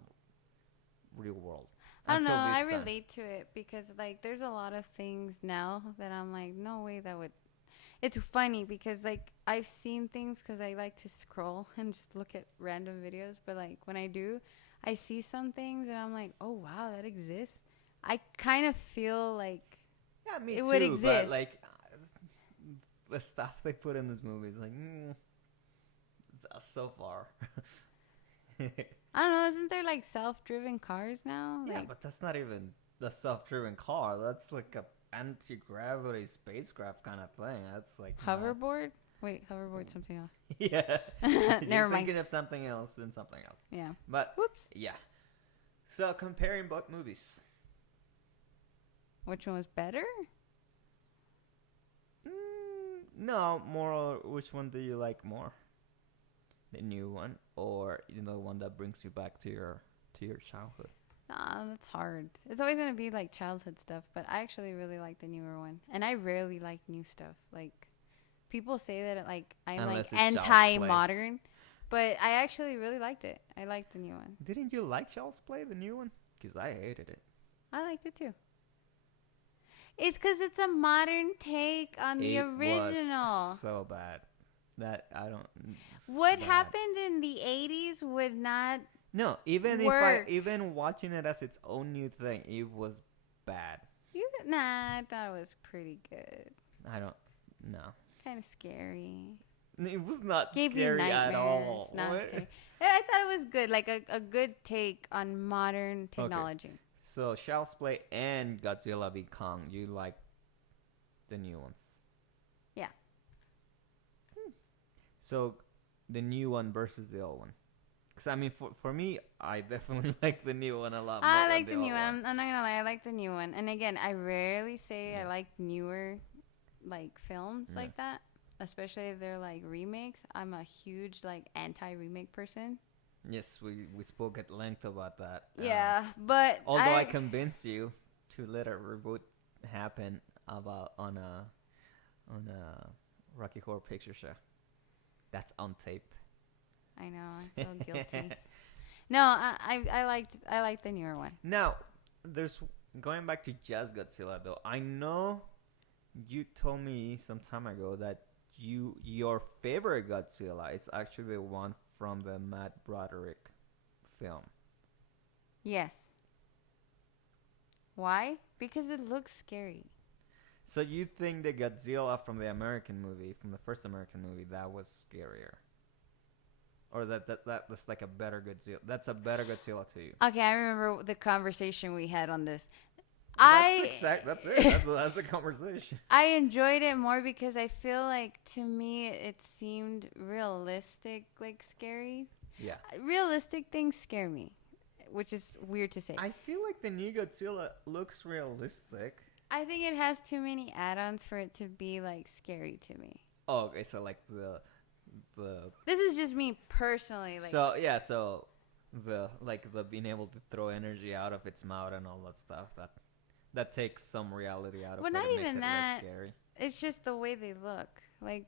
real world. I don't know. until I this time. relate to it because like there's a lot of things now that I'm like, no way that would. It's funny because like I've seen things because I like to scroll and just look at random videos. But like when I do, I see some things and I'm like, oh wow, that exists. I kind of feel like Yeah, me it too. would exist. But like the stuff they put in this movie is like so far. I don't know. Isn't there like self-driven cars now? Yeah, Like but that's not even the self-driven car. That's like a anti-gravity spacecraft kind of thing. That's like hoverboard. Wait, hoverboard's something else. Yeah. Never You're mind. thinking of something else than something else. Yeah. But Whoops. yeah. So comparing both movies. Which one was better? No, more. Which one do you like more? The new one, or the one that brings you back to your childhood? That's hard. It's always gonna be like childhood stuff, but I actually really like the newer one, and I rarely like new stuff. Like people say that like I'm Unless like it's child's anti-modern, but I actually really liked it. I liked the new one. Didn't you like Child's Play, the new one? Because I hated it. I liked it too. It's because it's a modern take on the original. Was so bad that I don't. What bad. happened in the 80s would not. No, even work. even watching it as its own new thing, it was bad. Nah, I thought it was pretty good. I don't. No, Kind of scary. it was not Gave you scary nightmares. at all. No, I'm What? just kidding. I thought it was good, like a good take on modern technology. So Child's Play and Godzilla v Kong, you like the new ones? Yeah. So the new one versus the old one. Because I mean, for me, I definitely like the new one a lot more. I than like the new old one. I'm not gonna lie, I like the new one. And again, I rarely say I like newer like films like that, especially if they're like remakes. I'm a huge like anti-remake person. Yes, we spoke at length about that. Yeah, but Although I convinced you to let a reboot happen about on a Rocky Horror Picture Show. That's on tape. I know, I feel guilty. No, I liked the newer one. Now, there's going back to just Godzilla though. I know you told me some time ago that your favorite Godzilla is actually the one from the Matt Broderick film. Yes. Why? Because it looks scary. So you think the Godzilla from the American movie, from the first American movie, that was scarier? Or that's like a better Godzilla? That's a better Godzilla to you? Okay, I remember the conversation we had on this. That's it. That's the conversation. I enjoyed it more because I feel like to me it seemed realistic, like scary. Yeah. Realistic things scare me, which is weird to say. I feel like the new Godzilla looks realistic. I think it has too many add-ons for it to be like scary to me. Oh, okay. So like the. This is just me personally. Like, So yeah. So the being able to throw energy out of its mouth and all that stuff that takes some reality out of well, it. not It even makes it that. less scary. It's just the way they look. Like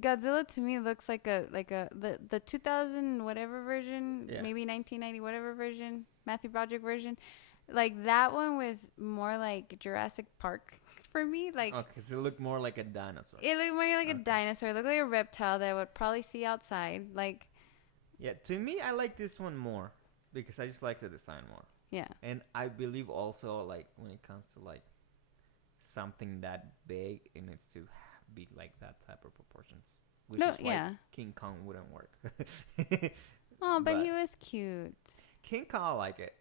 Godzilla to me looks like the 2000 whatever version, maybe 1990 whatever version, Matthew Broderick version. Like that one was more like Jurassic Park for me. Like because it looked more like a dinosaur. it looked more like a dinosaur. It looked like a reptile that I would probably see outside. Like Yeah, to me, I like this one more because I just like the design more. yeah. And I believe also like when it comes to like something that big, it needs to be like that type of proportions. Which is why King Kong wouldn't work. Oh, but he was cute. King Kong, I like it.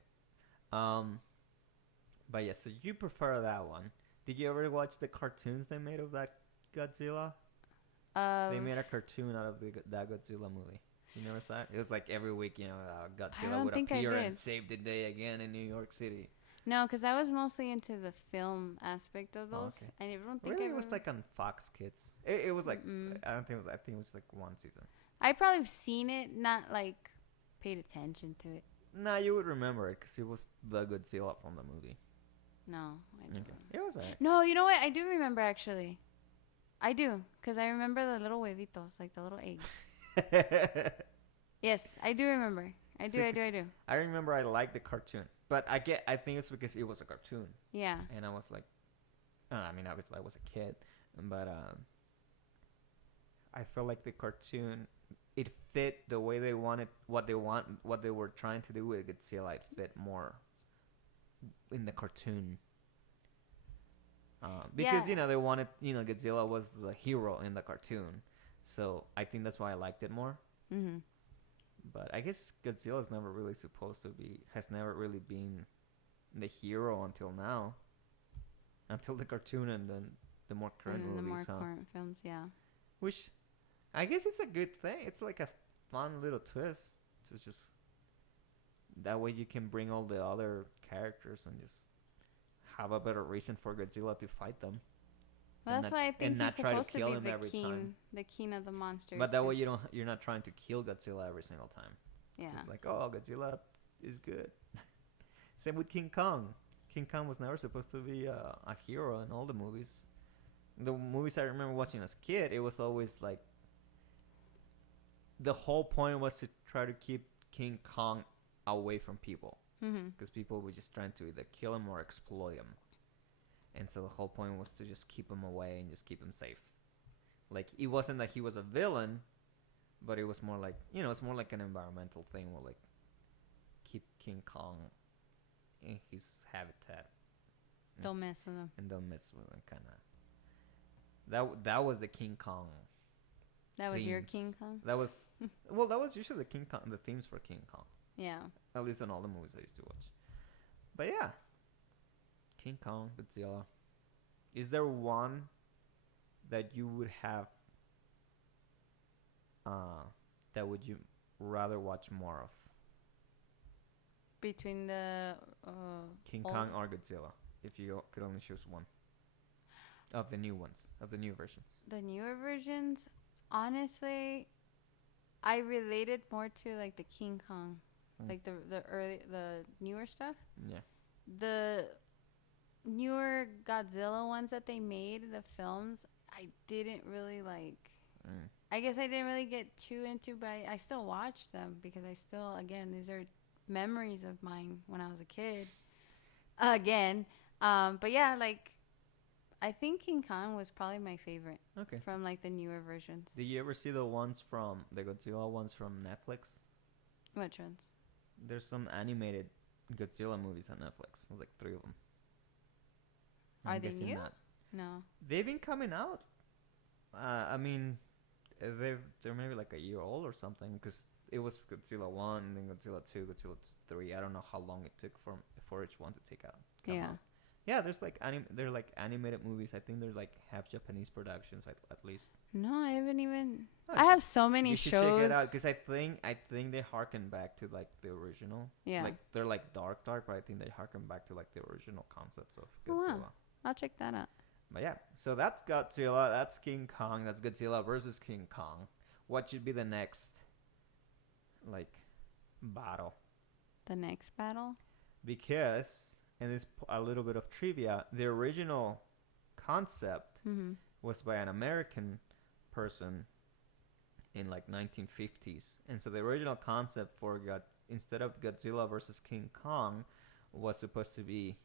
But yeah, so you prefer that one. Did you ever watch the cartoons they made of that Godzilla? They made a cartoon out of that Godzilla movie. You never saw it? It was like every week, Godzilla would appear and save the day again in New York City. No, because I was mostly into the film aspect of those. Okay. And I don't think Really, it was like on Fox Kids. It was like I think it was like one season. I probably seen it, not like paid attention to it. Nah, you would remember it because it was the Godzilla from the movie. No, I don't. Okay. It was alright. No, you know what? I do remember actually. I do, because I remember the little huevitos, like the little eggs. Yes, I do remember. I do. I remember I liked the cartoon. But I think it's because it was a cartoon, Yeah. and I was like, I mean, obviously I was a kid, but I felt like the cartoon, it fit the way they wanted, what they were trying to do with Godzilla. It fit more in the cartoon. Because Yeah. they wanted, Godzilla was the hero in the cartoon, so I think that's why I liked it more. Mhm. But I guess Godzilla's never really has never really been the hero until now, until the cartoon and then the more current And then the more movies, huh? current films, yeah. Which I guess it's a good thing. It's like a fun little twist to just that way you can bring all the other characters and just have a better reason for Godzilla to fight them. Well, And that's not- why I think and he's not try to supposed to kill be him every time. the king of the monsters. But that way 'cause- you're not trying to kill Godzilla every single time. Yeah. It's like, oh, Godzilla is good. Same with King Kong. King Kong was never supposed to be a hero in all the movies. The movies I remember watching as a kid, it was always like the whole point was to try to keep King Kong away from people, Mhm. because people were just trying to either kill him or exploit him. And so the whole point was to just keep him away and just keep him safe. Like, it wasn't that he was a villain, but it was more like, it's more like an environmental thing where, like, keep King Kong in his habitat. Don't mess with them. And don't mess with him, kind of. That was the King Kong. That was your themes. King Kong. That was, well, that was usually the themes for King Kong. Yeah. At least in all the movies I used to watch. But yeah, King Kong, Godzilla. Is there one that you would have that would you rather watch more of? Between the King old- Kong or Godzilla, if you could only choose one of the new ones, of the new versions. the newer versions, honestly, I related more to like the King Kong, like the newer stuff. Yeah. The newer Godzilla ones that they made, the films, I didn't really like. I guess I didn't really get too into, but I still watched them because I still, again, these are memories of mine when I was a kid. Again, but yeah, like I think King Kong was probably my favorite Okay. from like the newer versions. Did you ever see the Godzilla ones from Netflix? Which ones? There's some animated Godzilla movies on Netflix. There's like 3 of them. Are I'm they guessing new? not. No. They've been coming out. I mean, they're maybe like a year old or something, because it was Godzilla 1, and then Godzilla 2, Godzilla 3. I don't know how long it took for each one to come Yeah. out. Yeah, there's like they're like animated movies. I think they're like half Japanese productions at least. No, I haven't even. Oh, I have so many you should shows. check it out, because I think they harken back to like the original. Yeah. Like they're like dark, but I think they harken back to like the original concepts of Oh, Godzilla. wow. I'll check that out. But yeah, so that's Godzilla, that's King Kong, that's Godzilla versus King Kong. What should be the next, like, battle? The next battle. Because, and it's a little bit of trivia, the original concept Mm-hmm. was by an American person in like 1950s. And so the original concept for instead of Godzilla versus King Kong was supposed to be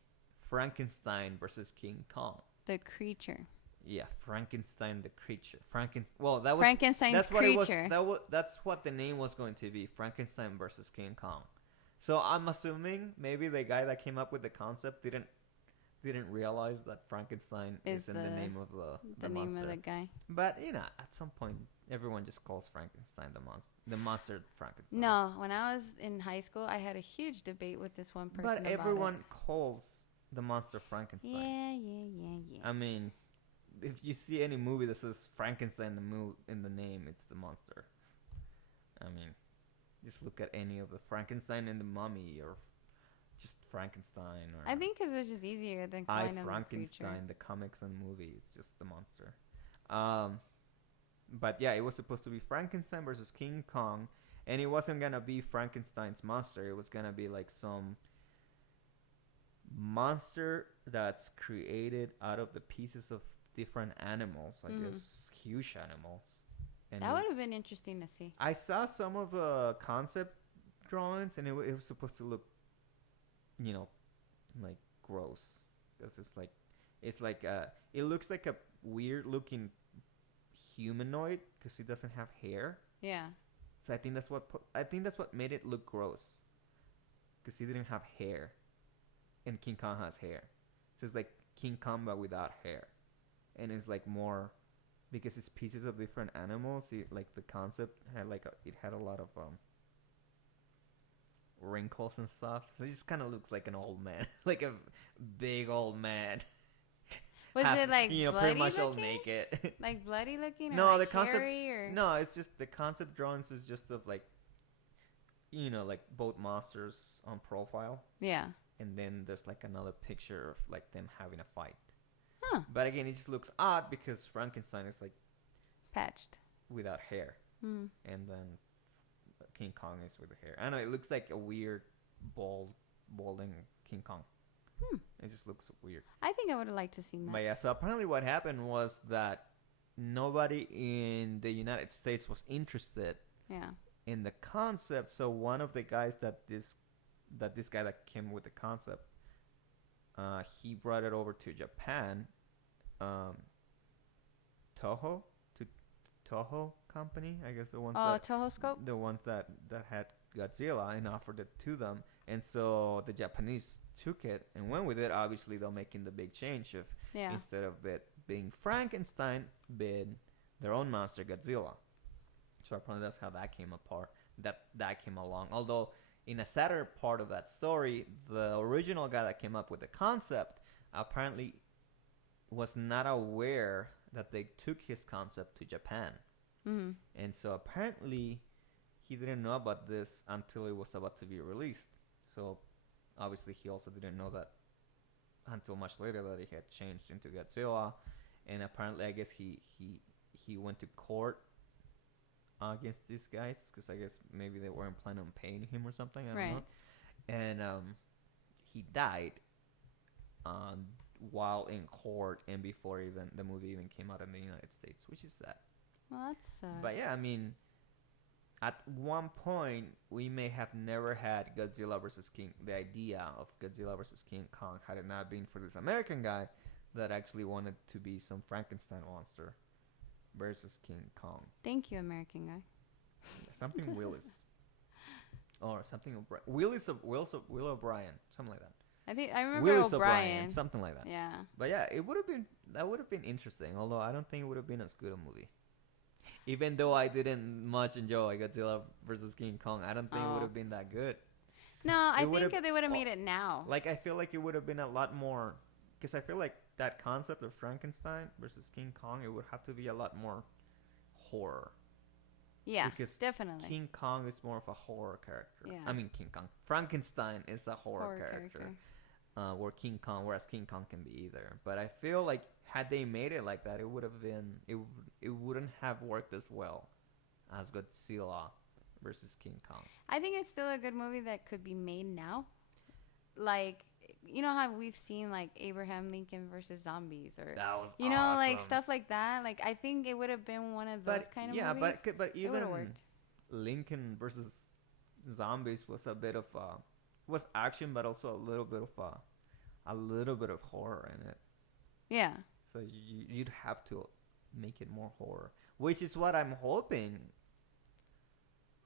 Frankenstein versus King Kong. The creature. Yeah, Frankenstein the creature. Well, that was Frankenstein's that's what creature. it was. That's what the name was going to be, Frankenstein versus King Kong. So I'm assuming maybe the guy that came up with the concept didn't realize that Frankenstein is in the name of the name monster. of the guy. But at some point, everyone just calls Frankenstein the monster Frankenstein. No, when I was in high school, I had a huge debate with this one person. but about everyone it. calls the monster Frankenstein. Yeah. I mean, if you see any movie that says Frankenstein in the name, it's the monster. I mean, just look at any of the Frankenstein and the Mummy, or just Frankenstein, or I think because it's just easier than I calling him a Frankenstein, creature. the comics and movie. It's just the monster. But yeah, it was supposed to be Frankenstein versus King Kong, and it wasn't gonna be Frankenstein's monster. It was gonna be like some monster that's created out of the pieces of different animals, I guess huge animals. And That would have been interesting to see. I saw some of the concept drawings, and it was supposed to look you know, like gross, because it's like it looks like a weird looking humanoid because he doesn't have hair. Yeah. So I think that's what made it look gross, because he didn't have hair, and King Kong has hair. So it's like King Kong but without hair, and it's like more because it's pieces of different animals. Like the concept had it had a lot of wrinkles and stuff. So it just kind of looks like an old man, like a big old man. Was it like pretty bloody much all looking? naked? Like bloody looking? Or No, like the concept. hairy or... No, it's just the concept drawings is just of like, like both monsters on profile, Yeah. and then there's like another picture of like them having a fight. Huh. But again, it just looks odd because Frankenstein is like Patched. without hair, Hmm. and then King Kong is with hair. I know it looks like a weird balding King Kong. It just looks weird. I think I would have liked to see that. But yeah, so apparently what happened was that nobody in the United States was interested Yeah. in the concept. So one of the guys that this guy that came with the concept, he brought it over to Japan. Toho to Toho company, I guess the ones Oh, that Toho Scope? the ones that had Godzilla and offered it to them. And so the Japanese took it and went with it. Obviously, they're making the big change of Yeah. instead of it being Frankenstein, being their own monster Godzilla. So apparently that's how that came apart. That came along. Although in a sadder part of that story, the original guy that came up with the concept apparently was not aware that they took his concept to Japan. Mm-hmm. And so apparently he didn't know about this until it was about to be released. So obviously he also didn't know that until much later that it had changed into Godzilla. And apparently I guess he went to court against these guys because I guess maybe they weren't planning on paying him or something. I don't know. And he died while in court and before even the movie even came out in the United States, which is sad. Well, that's sad. But yeah, I mean, at one point we may have never had Godzilla versus King. The idea of Godzilla versus King Kong had it not been for this American guy that actually wanted to be some Frankenstein monster versus King Kong. Thank you, American guy. Something Willis. Or something Will O'Brien, something like that. I remember Willis O'Brien. something like that. Yeah. But yeah, that would have been interesting. Although I don't think it would have been as good a movie. Even though I didn't much enjoy Godzilla versus King Kong, I don't think it would have been that good. No, I think would've- they would have made it now. Like I feel like it would have been a lot more, because I feel like that concept of Frankenstein versus King Kong, it would have to be a lot more horror. Yeah, because definitely. King Kong is more of a horror character. Yeah. I mean King Kong. Frankenstein is a horror character. Whereas King Kong can be either. But I feel like had they made it like that, it would have been it wouldn't have worked as well as Godzilla versus King Kong. I think it's still a good movie that could be made now. Like, you know how we've seen like Abraham Lincoln versus zombies, or That was you know, awesome. like stuff like that. Like I think it would have been one of those kind of movies. but It even would've worked. Lincoln versus zombies was a bit of was action, but also a little bit of horror in it. Yeah. So you'd have to make it more horror, which is what I'm hoping.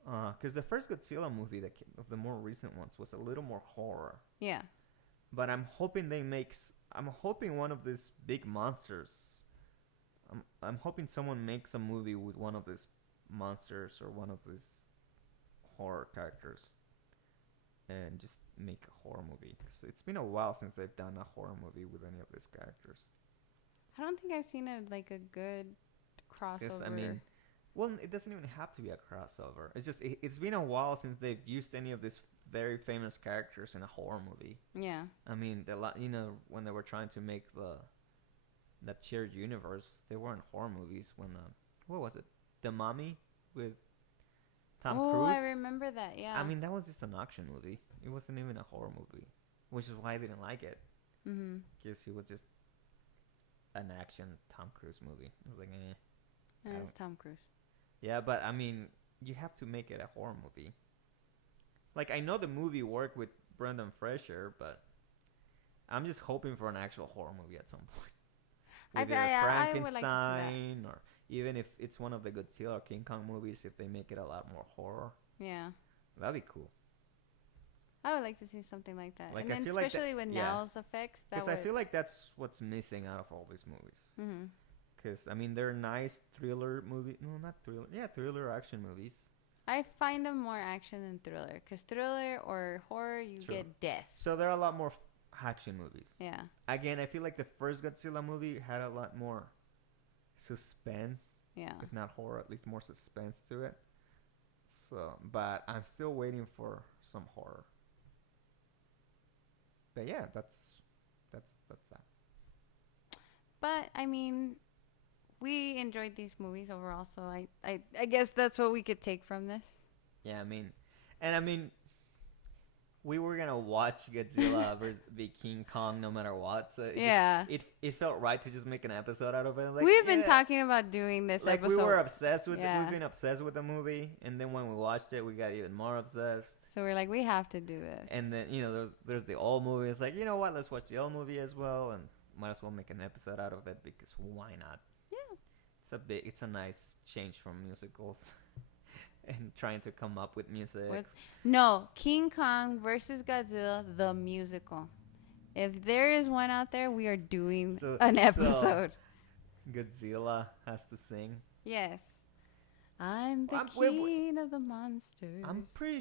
Because the first Godzilla movie of the more recent ones was a little more horror. Yeah. But I'm hoping I'm hoping one of these big monsters. I'm hoping someone makes a movie with one of these monsters or one of these horror characters, and just make a horror movie. Because it's been a while since they've done a horror movie with any of these characters. I don't think I've seen a good crossover. Because I mean, well, it doesn't even have to be a crossover. It's just it's been a while since they've used any of these very famous characters in a horror movie. Yeah. I mean, when they were trying to make that shared universe, they weren't horror movies. When what was it? The Mummy with Tom Cruise. Oh, I remember that. Yeah. I mean, that was just an action movie. It wasn't even a horror movie, which is why I didn't like it. Mhm. Because it was just an action Tom Cruise movie. I was like, eh. And it's Tom Cruise. Yeah, but I mean, you have to make it a horror movie. Like, I know the movie worked with Brendan Fraser, but I'm just hoping for an actual horror movie at some point. With either I would like to see that. Frankenstein, or even if it's one of the Godzilla or King Kong movies, if they make it a lot more horror, Yeah. that'd be cool. I would like to see something like that. Like, and I then feel like especially with now's effects. Because I feel like that's what's missing out of all these movies. Mm-hmm. Because, I mean, they're nice thriller movie. No, not thriller. Yeah, thriller action movies. I find them more action than thriller. Because thriller or horror, you True. get death. So there are a lot more action movies. Yeah. Again, I feel like the first Godzilla movie had a lot more suspense. Yeah. If not horror, at least more suspense to it. So, but I'm still waiting for some horror. But yeah, that's that. But, I mean, we enjoyed these movies overall. So I guess that's what we could take from this. Yeah, I mean, we were gonna watch Godzilla versus the King Kong no matter what. So it felt right to just make an episode out of it. Like, we've been talking about doing this like episode. we were obsessed with Yeah. we've been obsessed with the movie, and then when we watched it, we got even more obsessed. So we're like, we have to do this. And then there's the old movie. It's like, you know what? Let's watch the old movie as well, and might as well make an episode out of it because why not? Yeah. It's a nice change from musicals. And trying to come up with music. No, King Kong versus Godzilla, the musical. If there is one out there, we are doing an episode. Godzilla has to sing. Yes. I'm the king of the monsters. I'm pretty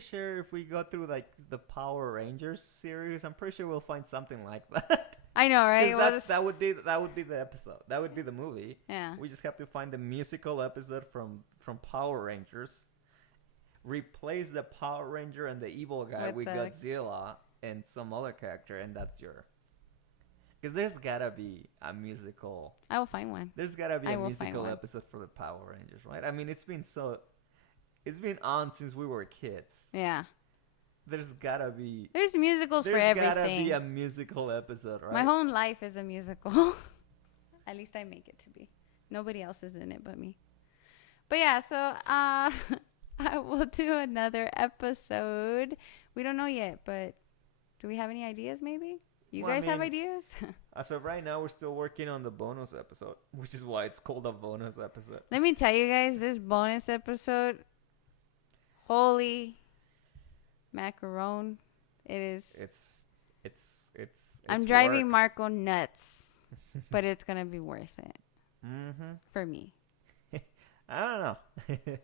sure if we go through like the Power Rangers series, I'm pretty sure we'll find something like that. I know, right? That would be the episode. That would be the movie. Yeah. We just have to find the musical episode from Power Rangers. Replace the Power Ranger and the evil guy with Godzilla and some other character, and that's your. Because there's gotta be a musical. I will find one. There's gotta be a musical episode for the Power Rangers, right? I mean, it's been on since we were kids. Yeah. There's gotta be. There's musicals for everything. There's gotta be a musical episode, right? My whole life is a musical. At least I make it to be. Nobody else is in it but me. But yeah, so I will do another episode. We don't know yet, but do we have any ideas maybe? You guys have ideas? As of right now, we're still working on the bonus episode, which is why it's called a bonus episode. Let me tell you guys, this bonus episode, holy macaron, it is. It's I'm driving Marco nuts, but it's gonna be worth it for me. I don't know.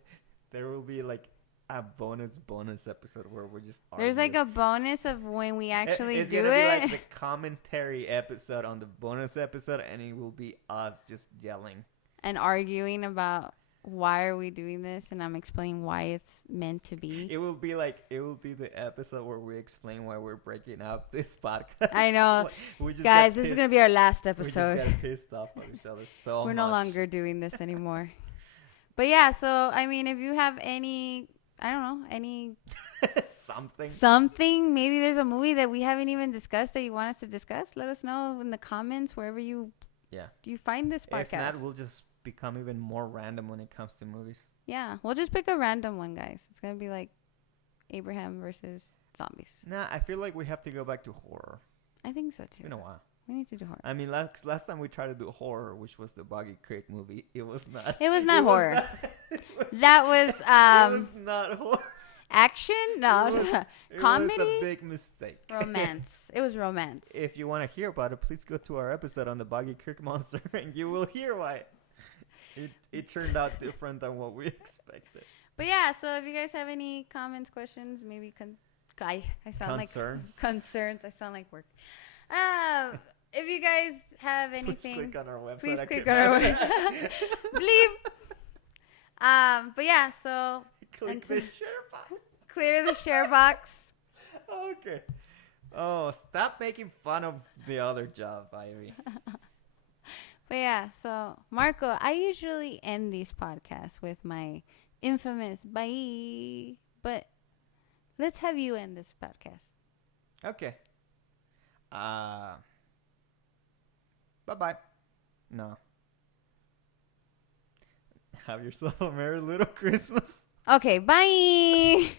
There will be like a bonus episode where we're just arguing. There's like a bonus of when we actually it's do gonna it. Be like the commentary episode on the bonus episode, and it will be us just yelling and arguing about why are we doing this, and I'm explaining why it's meant to be. It will be the episode where we explain why we're breaking up this podcast. I know. Guys, this is going to be our last episode. We just got pissed off at each other so much. We're no longer doing this anymore. But yeah, so I mean, if you have any, I don't know, any something, maybe there's a movie that we haven't even discussed that you want us to discuss, let us know in the comments wherever you find this podcast. If not, we'll just become even more random when it comes to movies. Yeah, we'll just pick a random one, guys. It's gonna be like Abraham versus zombies. Nah, I feel like we have to go back to horror. I think so too. In a while. We need to do horror. I mean, last time we tried to do horror, which was the Boggy Creek movie, it was not. It was not horror. That was it was not horror. Action? No, comedy. It was a big mistake. Romance. It was romance. If you want to hear about it, please go to our episode on the Boggy Creek monster, and you will hear why it turned out different than what we expected. But yeah, so if you guys have any comments, questions, maybe I sound concerns. Like concerns. I sound like work. If you guys have anything, please click on our website. Please click on our website. Bleep. But yeah, so click the share box. Clear the share box. Okay. Oh, stop making fun of the other job, Ivy. But yeah, so Marco, I usually end these podcasts with my infamous bye. But let's have you end this podcast. Okay. Bye-bye. No. Have yourself a merry little Christmas. Okay, bye.